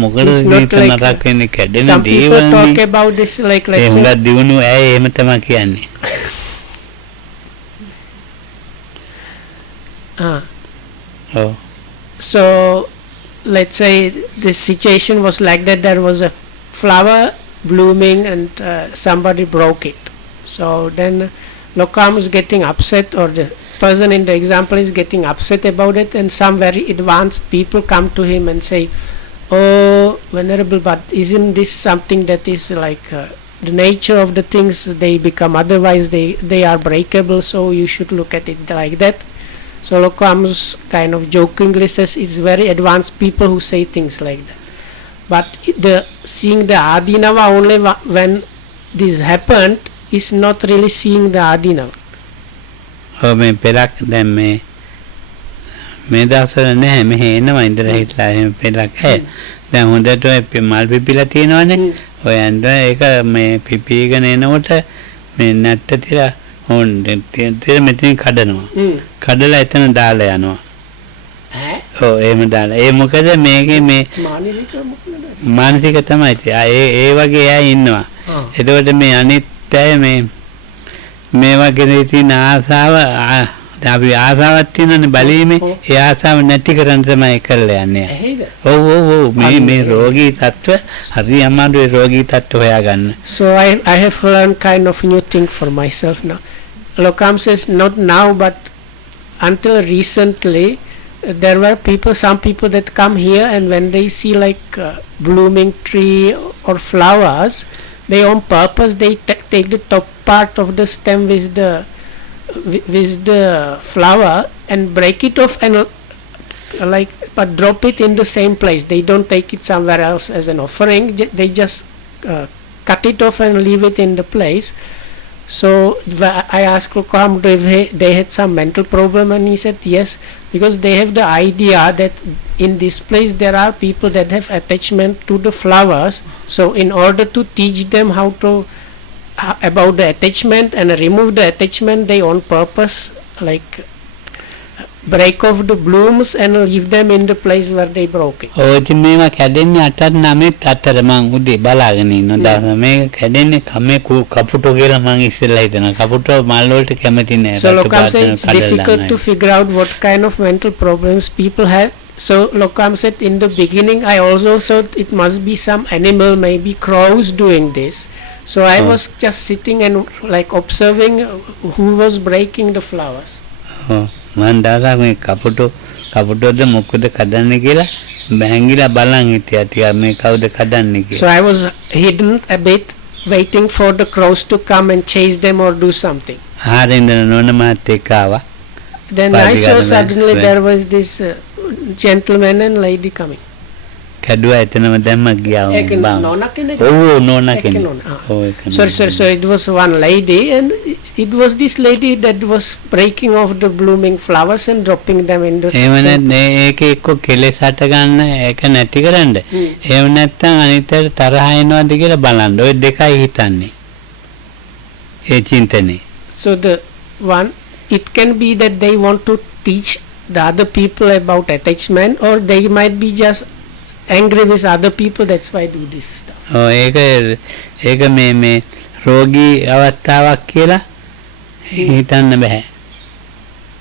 මොකද නරක වෙන්නේ කැඩෙන දේවල්. Some people talk about this like let's say. එහෙම දිනුන ඇයි එහෙම තමයි කියන්නේ. Oh. So let's say the situation was like that. There was a flower blooming and somebody broke it. So then Lokam is getting upset, or the person in the example is getting upset about it, and some very advanced people come to him and say, "Oh, Venerable, but isn't this something that is like the nature of the things? They become otherwise, they are breakable, so you should look at it like that." So Lokam's kind of jokingly says it's very advanced people who say things like that. But the seeing the Adinava only when this happened is not really seeing the Adinava. මේ පෙරක් දැන් මේ දවස්වල නැහැ මෙහෙ එනවා ඉඳලා හිටලා එහෙම පෙරක් හැ දැන් හොඳට ඔය මල් පිපිලා තියෙනවනේ ඔය ඇඳ ඒක මේ පිපිගෙන එනකොට මේ නැට්ට තියලා හොන් දෙන්න මෙතන කඩනවා කඩලා එතන දාලා යනවා ඈ ඔව් එහෙම දාලා ඒ මොකද මේකේ මේ මානසික තමයි ඒ වගේ අය ඉන්නවා එතකොට මේ අනිත් අය මේ වගේ තියෙන ආසාව අපි ආසාවක් තියෙනනේ බලීමේ ඒ ආසාව නැති කරන් තමයි කරලා යන්නේ. ඔව් මේ රෝගී තත්ත්ව හරි අමාරුයි රෝගී තත්ත්ව හොයාගන්න. So I have learned kind of new thing for myself now. Lokam says not now but until recently there were some people that come here, and when they see like blooming tree or flowers, they on purpose they take the top part of the stem with the flower and break it off and but drop it in the same place. They don't take it somewhere else as an offering. They just cut it off and leave it in the place. So I asked Lokam if they had some mental problem, and he said yes, because they have the idea that in this place there are people that have attachment to the flowers. So in order to teach them how to about the attachment and remove the attachment, they on purpose like break off the blooms and leave them in the place where they broke it. ඔය ඉතින් මේවා කැඩෙන්නේ 8-9 අතර මං උදේ බලාගෙන ඉන්නවා. මේ කැඩෙන්නේ කමේ කපුටෝ කියලා මං ඉස්සෙල්ලා හිතනවා. කපුටෝ මල් වලට කැමති නෑ. So Lokam said it's difficult to figure out what kind of mental problems people have. So Lokam said in the beginning I also thought it must be some animal, maybe crows doing this. So I was just sitting and like observing who was breaking the flowers. මන් දාලා මේ කපුටෝද මොකද කඩන්නේ කියලා බැංගිලා බලන් හිටියා ටික මේ කවුද කඩන්නේ කියලා. So I was hidden a bit waiting for the crows to come and chase them or do something. හරින්ද නෝන මාත් එක්ක ආවා. Then I saw suddenly there was this gentleman and lady coming. කැඩුවා එතනම දැම්ම ගියා Sorry, so it was one lady, and it was this lady that was breaking off the blooming flowers and dropping them in the ඒක එක්ක කෙලෙස් හට ගන්න ඒක නැති කරන්න එහෙම නැත්නම් අනිතට තරහ එනවද කියලා බලන්න ඔය දෙකයි හිතන්නේ ඒ චින්තනේ. So the one, it can be that they want to teach the other people about attachment, or they might be just angry with other people, that's why I do this stuff. ඒක මේ රෝගී අවස්ථාවක් කියලා හිතන්න බෑ.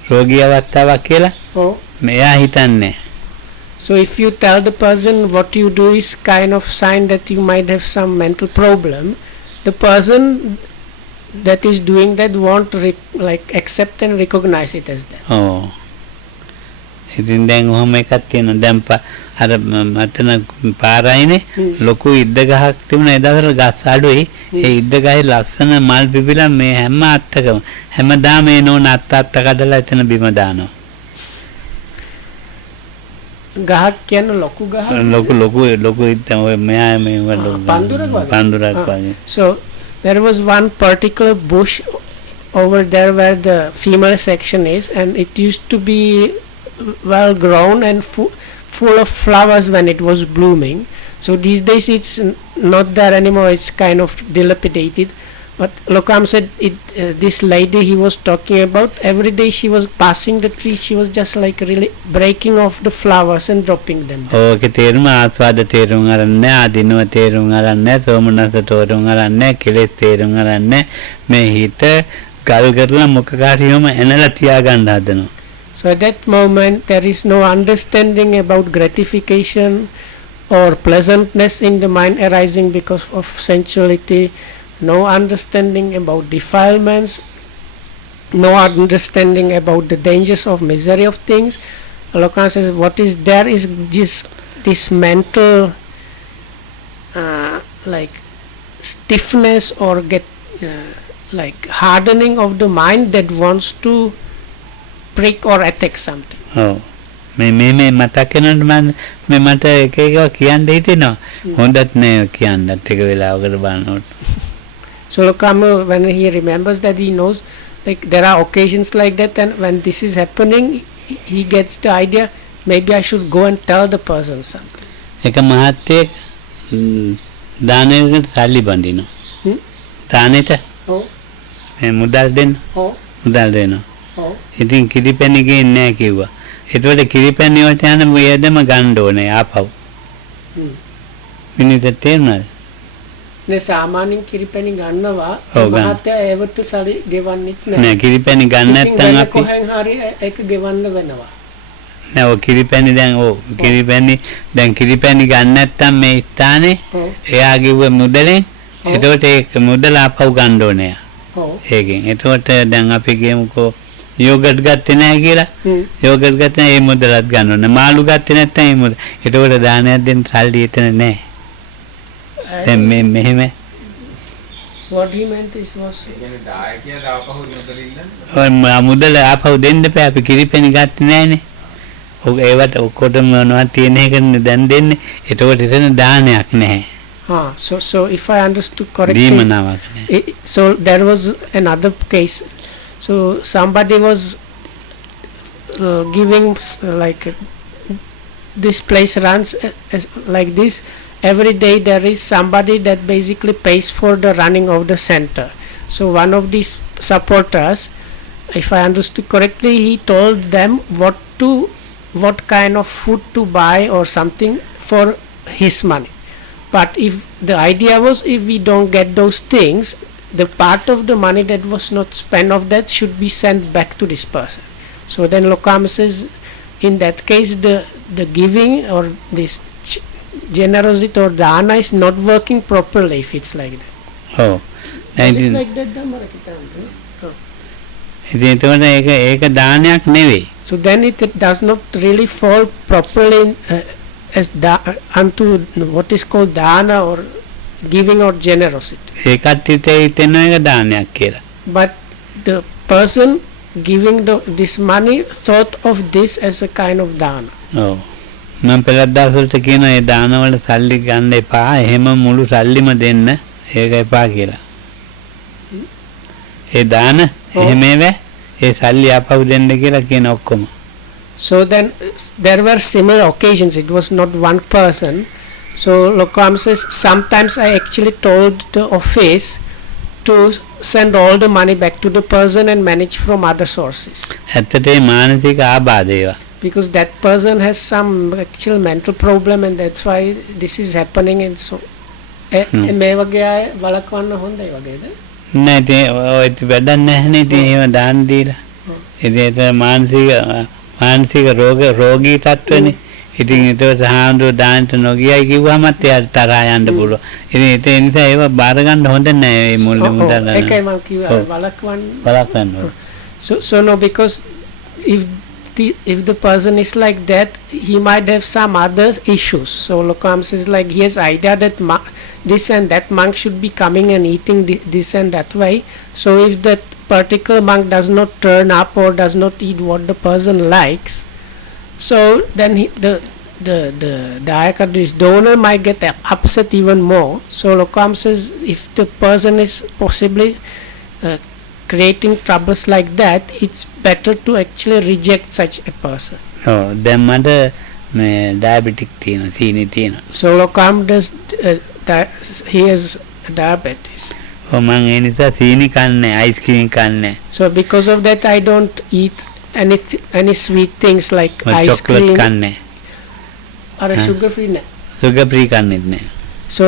රෝගී අවස්ථාවක් කියලා Oh. මෙයා හිතන්නේ. So if you tell the person what you do is kind of sign that you might have some mental problem, the person that is doing that won't like accept and recognize it as that. ඔව්. ඉතින් දැන් ඔහම එකක් තියෙනවා. දැන් අර මතන පාරයිනේ ලොකු ඉද්ද ගහක් තිබුණා. ඒ දවස්වල ගස් අඩුයි. ඒ ඉද්ද ගහේ ලස්සන මල් පිපිලා මේ හැම අත්තකම හැමදාම ඒ නෝන අත්ත කඩලා එතන බිම දානවා. ගහක් කියන්නේ ලොකු ගහක්. ලොකු ඉද්ද ඔය මෙයා මේ පඳුරක් වගේ. So there was one particular bush over there where the female section is, and it used to be well grown and full of flowers when it was blooming. So these days it's not there anymore, it's kind of dilapidated. But Lokam said this lady he was talking about, every day she was passing the tree, she was just like really breaking off the flowers and dropping them. ඕකේ තේරුම ආස්වාද තේරුම් අරන්නේ, ආදීනව තේරුම් අරන්නේ, සෝමනස තේරුම් අරන්නේ, කෙලෙස් තේරුම් අරන්නේ. මේ හිත ගල් කරලා මොකකාරියම එනලා තියාගන්න හදනවා. So at that moment there is no understanding about gratification or pleasantness in the mind arising because of sensuality, no understanding about defilements, no understanding about the dangers of misery of things. Lokan says what is there is just this mental like stiffness or like hardening of the mind that wants to prick or attack something. ඔව්. මේ මතක් වෙනකොට මම මට එක එක කියන්න හිතෙනවා. හොඳත් නෑ කියන්නත් එක වෙලාවකට බලනකොට. So Lokama, when he remembers that, he knows like there are occasions like that, and when this is happening he gets the idea maybe I should go and tell the person something. එක මහත්තයෙක් දානෙකට සල්ලි බඳිනවා. දානෙට Oh. මේ මුදල් දෙන්න. Oh. මුදල් දෙනවා. Oh. ඉතින් කිරිපැණි ගේන්නේ නැහැ කිව්වා. ඒතකොට කිරිපැණි වලට යන මෙයදම ගන්න ඕනේ ආපහු. මිනිත තේරුණාද? නේ සාමාන්‍යයෙන් කිරිපැණි ගන්නවා ඔව්, ගන්න. මහත්තයා ඒවට සල්ලි ගෙවන්නෙත් නැහැ. නෑ කිරිපැණි ගන්න නැත්නම් අපි කොහෙන් හරි ඒක ගෙවන්න වෙනවා. නෑ ඔය කිරිපැණි දැන් කිරිපැණි ගන්න නැත්නම් මේ ස්ථානේ ඔව්. එයා කිව්ව මුදලෙන් ඔව්. එතකොට ඒ මුදල ආපහු ගන්න ඕනේ. ඔව්. ඒකෙන් එතකොට දැන් අපි කියමුකෝ යෝගට් ගත්තේ නැහැ කියලා. යෝගට් ගත්තේ නැහැ ඒ මුදලත් ගන්න ඕනේ. මාළු ගත්තේ නැත්නම් ඒ මුදල. එතකොට දානයක් දෙන්න සල්ලි එතන නැහැ. දැන් මේ මෙහෙම What he meant is was කියන්නේ දායකයාට ආපහු මුදල ඉල්ලන්න. ඔය මුදල ආපහු දෙන්න බෑ අපි කිරිපැණි ගත්තේ නැහනේ. ඔක ඒවට ඔක්කොටම මොනවද තියෙන එකනේ දැන් දෙන්නේ. එතකොට එතන දානයක් නැහැ. So if I understood correctly, දීමනාවක් නැහැ. so there was another case. So somebody was giving like this place runs as like this. Every day there is somebody that basically pays for the running of the center. So one of these supporters, if I understood correctly, he told them what kind of food to buy or something for his money. But if the idea was if we don't get those things, the part of the money that was not spent of that should be sent back to this person. So then Lokam says in that case the giving or this generosity or dana is not working properly if it's like that. Oh. Is it like that Dhammarakita? ඉතින් එතකොට ඒක දානයක් නෙවෙයි. So then it does not really fall properly as unto what is called dana or giving or generosity. ඒකත් හිතෙන එක දානයක් කියලා. But the person giving this money thought of this as a kind of dana. ඔව්. මම පෙරත් දවසට කියනවා ඒ දානවල සල්ලි ගන්න එපා. එහෙම මුළු සල්ලිම දෙන්න. ඒක එපා කියලා. ඒ දාන එහෙම ඒ සල්ලි ආපහු දෙන්න කියලා කියන ඔක්කොම. So then there were similar occasions. It was not one person. So Lokam says sometimes I actually told the office to send all the money back to the person and manage from other sources. ඇත්තට ඒ මානසික ආබාධ ඒවා. Because that person has some actual mental problem and that's why this is happening and so මේ වගේ අය වළක්වන්න හොඳයි වගේද? නෑ ඉතින් ඔය වැඩක් නැහැනේ ඉතින් එහෙම දාන්න දීලා. ඉතින් මානසික රෝගී තත්ත්වනේ. ඉතින් ඒක සාහඳු දාන්නට නොගියයි කිව්වමත් එයාට තරහා යන්න පුළුවන්. ඉතින් ඒ නිසා ඒව බාර ගන්න හොඳ නැහැ මේ මුල් මුදල්. ඒකයි මම කිව්වා වලක්වන්න. බලන්න. So no, because if the person is like that, he might have some other issues. So Lokam says like he has idea that this and that monk should be coming and eating this and that way. So if that particular monk does not turn up or does not eat what the person likes, so then the Dayaka, this donor, might get upset even more. So Lokam says if the person is possibly creating troubles like that, it's better to actually reject such a person. දැන් මට මේ diabetic තියෙනවා, සීනි තියෙනවා. So Lokam does he has diabetes. මම ඒ නිසා සීනි කන්නේ, අයිස්ක්‍රීම් කන්නේ. So because of that I don't eat any sweet things like ice chocolate cream කන්නේ. or sugar free. sugar free කන්නේත් නෑ. So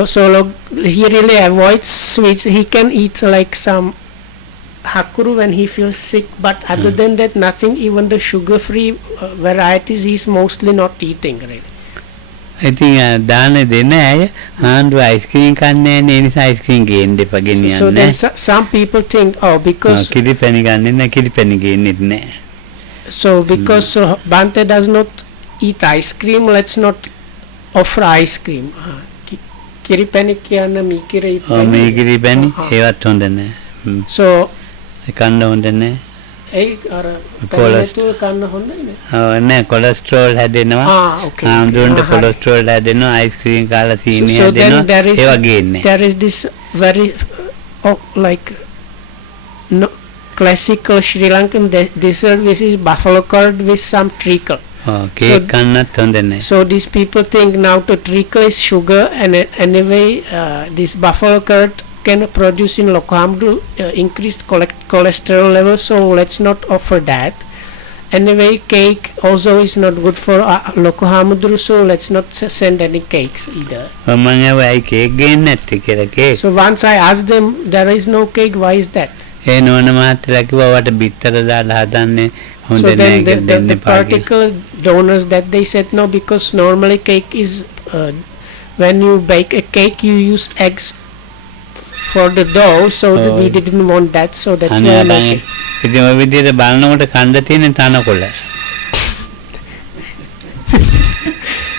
he really avoids sweets. He can eat like some hakuru when he feels sick, but other than that nothing. Even the sugar free varieties he's mostly not eating really. ඉතින් දාන දෙන අය ආන්දු ice cream කන්නේ නැහැ, ඒ නිසා ice cream ගේන්න එපා ගෙනියන්න. So then some people think because කිරිපැණි ගන්නෙ නැහැ, කිරිපැණි ගේන්නෙත් නැහැ. So because Bante does not eat ice cream, let's not offer ice cream. Kiripani කියන්න මීකිරි මීකිරිපැණි ඒවත් හොඳ නැහැ. So කන්න හොඳ නැහැ. ඒ අර කොලෙස්ටරෝල් කන්න හොඳයි නේ. නෑ කොලෙස්ටරෝල් හැදෙනවා. okay. ආම්දුන්ට කොලෙස්ටරෝල් හැදෙනවා, අයිස්ක්‍රීම් කාලා සීනි හැදෙනවා. ඒ වගේ ඉන්නේ. There is this very like no, classical Sri Lankan dessert which is buffalo curd with some treacle. Cake kannat honda nahi. So these people think now the treacle is sugar, and anyway this buffalo curd can produce in Lokamdu increased cholesterol levels, so let's not offer that. Anyway, cake also is not good for Lokohamudru, so let's not send any cakes either. So once I asked them, there is no cake, why is that? So then the particular donors that they said no, because normally cake is when you bake a cake you use eggs for the dough, so we didn't want that, so that's why I like it.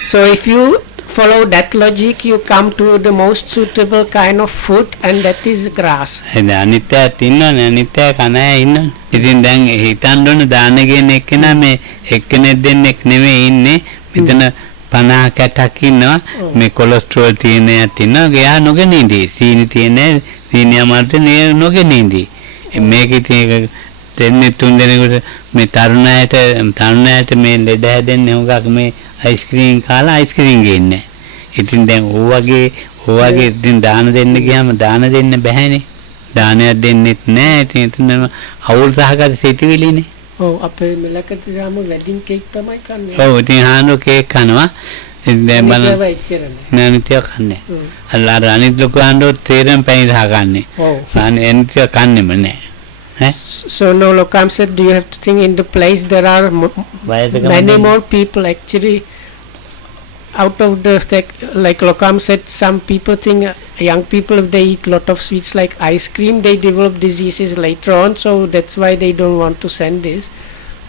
So if you follow that logic, you come to the most suitable kind of food, and that is grass. අනිත්‍යත් ඉන්නවනේ, අනිත්‍ය කන අය ඉන්නවනේ. ඉතින් දැන් හිතන්න ඕන දාන කියන එක්කෙනා මේ එක්කෙනෙක් දෙන්නෙක් නෙමෙයි ඉන්නේ. මෙතන 50 60ක් ඉන්නවා. මේ කොලෙස්ටරෝල් තියෙන ඇත් ඉන්නවා. එයා නොගෙනින්දී. සීනි තියෙන සීනි අමාරුට නොගෙනින්දී. මේක ඉතින් දෙන්නේ තුන් දෙනෙකුට මේ තරුණයට මේ ලෙඩ හැදෙන්නේ හුඟක් මේ අයිස්ක්‍රීම් කාලා අයිස්ක්‍රීම් ගේන්නේ. ඉතින් දැන් ඕවගේ ඉතින් දාන දෙන්න ගියාම දාන දෙන්න බෑනේ. දානයක් දෙන්නෙත් නෑ. ඉතින් එතන අවුල් සහගත සිතුවිලිනේ. ඔව් අපේ මෙලකට ගාම වෙඩින් කේක් තමයි කන්නේ. ඔව් ඉතින් හානෝ කේක් කනවා. ඉතින් දැන් බලන්න නෑනිතිය කන්නේ. අල්ලාර අනිත් ලොකු හානෝ තේරෙන් පැණි දහ කන්නේ. ඔව්. අනිතිය කන්නේම නෑ. So no, Lokam said, do you have to think in the place there are many more people actually out of the like Lokam said, some people think young people, if they eat lot of sweets like ice cream, they develop diseases later on, so that's why they don't want to send this.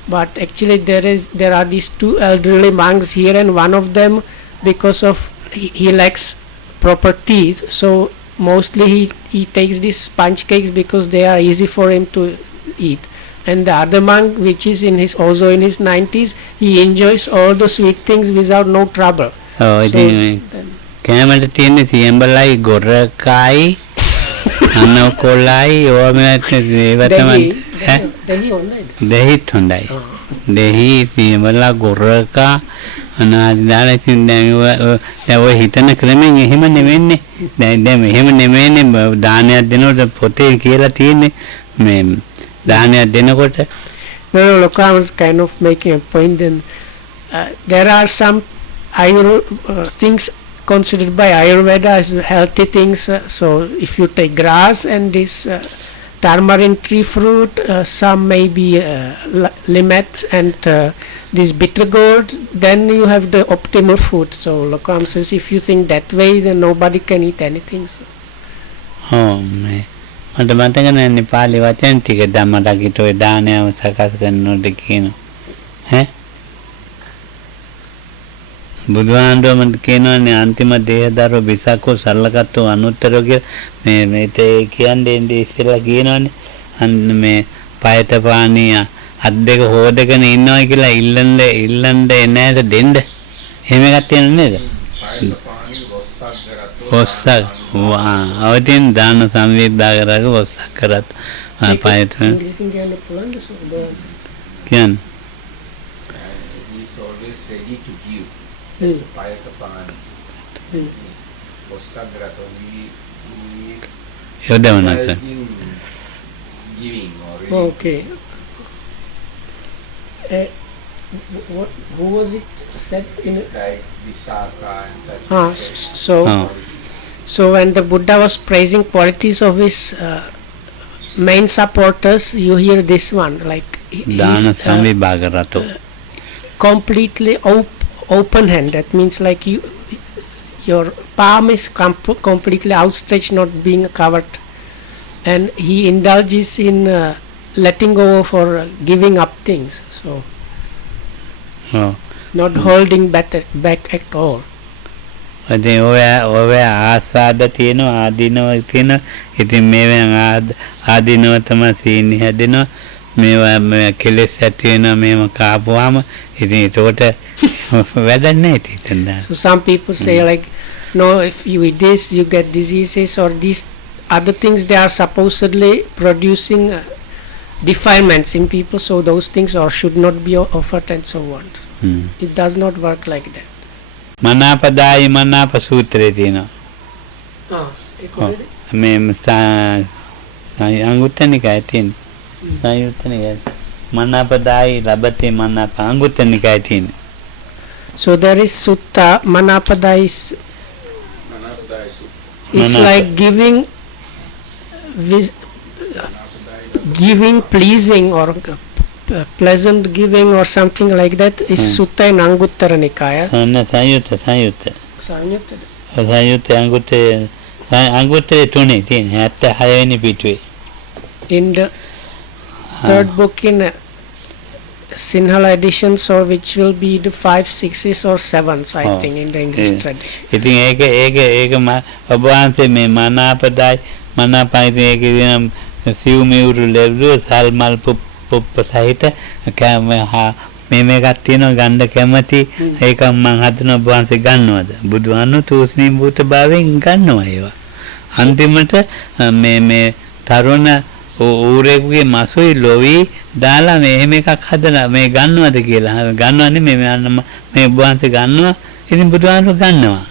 But actually there are these two elderly monks here, and one of them, because of he lacks proper teeth, so mostly he takes these sponge cakes because they are easy for him to eat. And the other monk, which is also in his 90s, he enjoys all the sweet things without no trouble. කෑමට තියෙන තියඹලයි ගොරකයි අනකොලයි දෙහිත් හොඳයි. දෙහි තියඹලා ගොරකා අනාදිදාලා ඉතින් දැන් ඔය හිතන ක්‍රමෙන් එහෙම නෙවෙන්නේ. දැන් එහෙම නෙවෙන්නේ. දානයක් දෙනකොට පොතේ කියලා තියෙන්නේ මේ දානයක් දෙනකොට. No, Lokam was kind of making a point. Then there are some things considered by Ayurveda as healthy things. So if you take grass and this tamarind tree fruit, some maybe limets and this bitter gourd, then you have the optimal food. So Lokam says if you think that way, then nobody can eat anything. So. Oh, me. මට මතක නැහැ පාලි වචන ටික ධම්මරගිට ඔය දානයම සකස් කරනකොට කියන ඈ බුදුහාමුදුරුවෝ මට කියනවානේ අන්තිම දේහදරුව විසක්කෝ සල්ලකට්ටෝ අනුත්තරෝ කියලා මේ මේතේ කියන්නේ ඉන්නේ ඉස්සෙල්ලා කියනවානේ අන්න මේ පයත පානිය අත් දෙක හොදගෙන ඉන්නවා කියලා ඉල්ලන්න එනෑට දෙන්න එහෙම එකක් තියෙනව නේද ඔස්සක් අවතින් දාන සංවිධායකරක ඔස්සක් කරත් පයත කියන්නේ Okay. Who was it said in it? Like Vishaka and such. So when the Buddha was praising qualities of his main supporters, you hear this one, like he's completely open hand. That means like your palm is completely outstretched, not being covered, and he indulges in letting go for giving up things. So not holding back at all. ඉතින් ඔය ආසාද තියෙනවා ආදීනව තියෙනවා ඉතින් මේවෙන් ආදීනව තමයි සීනි හැදෙනවා මේවා කෙලෙස් ඇති වෙනවා මේව කාපුවාම ඉතින් ඒකට වැඩක් නැහැ ඉතින්. So some people say like, no, if you eat this you get diseases, or these other things, they are supposedly producing defilements in people, so those things or should not be offered and so on. It does not work like that. මනාපදායි මනාප සූත්‍රයේ තියෙනවා. මේ අංගුත්තනිකයි තියෙන. සංයුත්තනිකයි. මනාපදායි ලබතේ මනාප අංගුත්තනිකයි තියෙන. So there is sutta manapadai is like giving pleasing or pleasant giving or something like that is sutta in Anguttara Nikaya. In the third book in Sinhala edition, so which will be the 5, 6s or 7s, I think, in the English tradition. ඉතින් ඒක ඔබ වහන්සේ මේ මනාපදායි මනාපයි ඒක සිව්මියුරු ලැබුව සල්මල් පුප්ප සහිත මේකක් තියෙනවා ගන්න කැමති ඒක මම හදන ඔබ වහන්සේ ගන්නවද බුදුහාමුදුරුවෝ තූස්නී භූත භාවයෙන් ගන්නවා ඒවා අන්තිමට මේ තරුණ ඌරෙකුගේ මසුයි ලොවි දාලා මේ එහෙම එකක් හදලා මේ ගන්නවද කියලා ගන්නවන්නේ මේ ඔබ වහන්සේ ගන්නවා ඉතින් බුදුහාමුදුරුවෝ ගන්නවා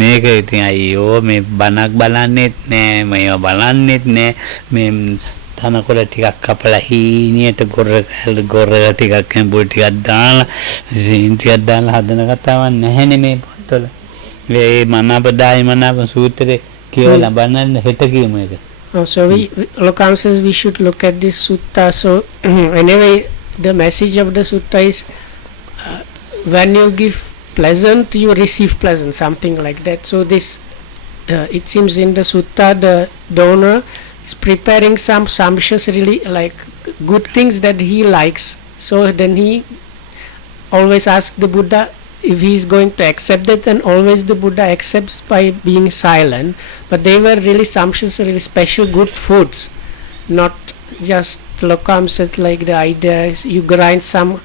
මේක ඉතින් අයියෝ මේ බණක් බලන්නෙත් නෑ මේව බලන්නෙත් නෑ මේ තනකොළ ටිකක් කපලා හීනියට ගොර ටිකක් කැඹුල් ටිකක් දාලා සීන්තියක් දාලා හදන කතාවක් නැහැනේ මේ පොත්වල මේ මනාපදායි මනාප සූත්‍රේ කියලා බලන්න හෙට කියමු ඒක. So Lokam says we should look at this sutta. So anyway, the message of the sutta is when you give pleasant, you receive pleasant, something like that. So this, it seems in the sutta, the donor is preparing some sumptuous, really like good things that he likes. So then he always asks the Buddha if he is going to accept that, and always the Buddha accepts by being silent. But they were really sumptuous, really special good foods, not just Lokam said like the idea is you grind some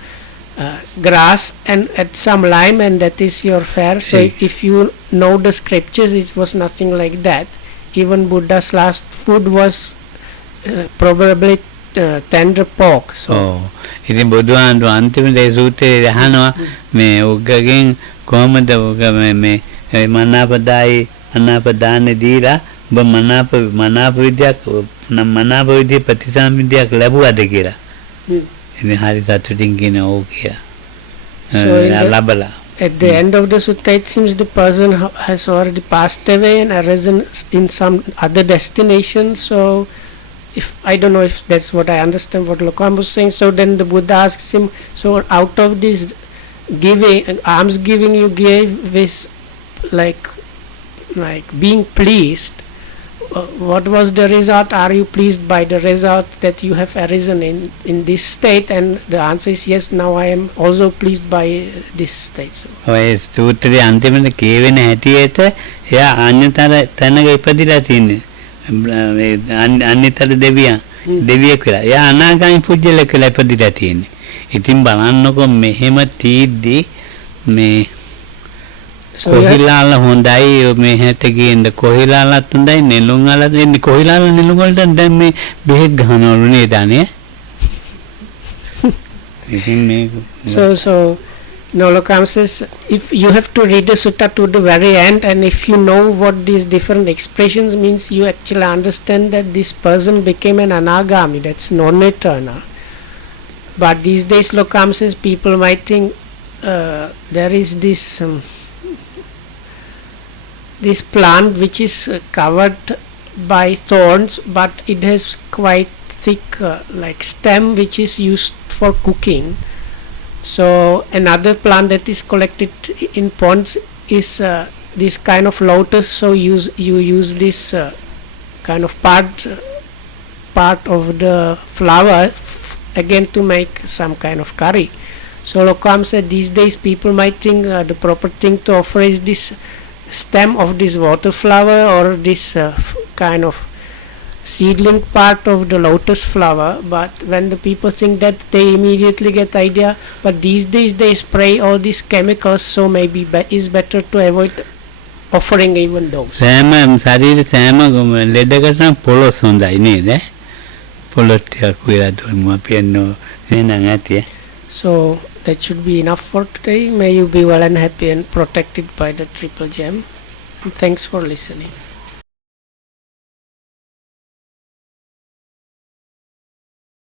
grass and add some lime and that is your fare. So if you know the scriptures, it was nothing like that. Even Buddha's last food was probably tender pork. So ඉතින් බුදුහාමුදුරුවෝ අන්තිමට ඒ සූත්‍රයේ අහනවා මේ උගගෙන් කොහොමද උග මේ මනාපදායි අනාපදානේ දීලා ඔබ මනාප විද්‍යාවක් ප්‍රතිසම්විද්‍යාවක් ලැබුවද කියලා. ඉතින් හරි සතුටින් කියන ඕක කියලා. ලැබලා at the end of the sutta, it seems the person has already passed away and arisen in some other destination. So if I don't know if that's what I understand what Lokam was saying. So then the Buddha asks him, so out of this giving, alms giving you gave this like being pleased, what was the result? Are you pleased by the result that you have arisen in this state? And the answer is yes, now I am also pleased by this state. So ඔය සූත්‍රයේ අන්තිමට කියවෙන හැටියට එයා අන්‍යතර තැනක ඉපදිලා තින්නේ. අන්‍යතර දෙවියෙක් වෙලා. එයා අනාගාමී පුජ්‍යලෙක් වෙලා ඉපදිලා තියෙන්නේ. ඉතින් බලන්නකො මෙහෙම තීද්දි මේ කොහිලාල හොඳයි මේ හැට ගින්ද කොහිලාලත් හොඳයි නෙළුම් අලත් එන්නේ කොහිලාල නෙළුම් වලට දැන් මේ බෙහෙත් ගහනවලු නේද අනේ ඉතින් මේ so Nolokam says, if you have to read the sutta to the very end, and if you know what these different expressions means, you actually understand that this person became an anagami, that's non-eternal. But these days Lokam says people might think there is this this plant which is covered by thorns, but it has quite thick like stem which is used for cooking. So another plant that is collected in ponds is this kind of lotus. So you use this kind of part of the flower again to make some kind of curry. So Lokam said these days people might think the proper thing to offer is this stem of this water flower or this kind of seedling part of the lotus flower, but when the people think that, they immediately get the idea, but these days they spray all these chemicals, so maybe is better to avoid offering even those. සෑම ශරීර සෑම ලෙඩකට පොළොස් හොඳයි නේද? පොළොස් ටිකක් විලා දුන්නු අපි එන්නෝ නේනම් ඇතිය. So that should be enough for today. May you be well and happy and protected by the triple gem. And thanks for listening.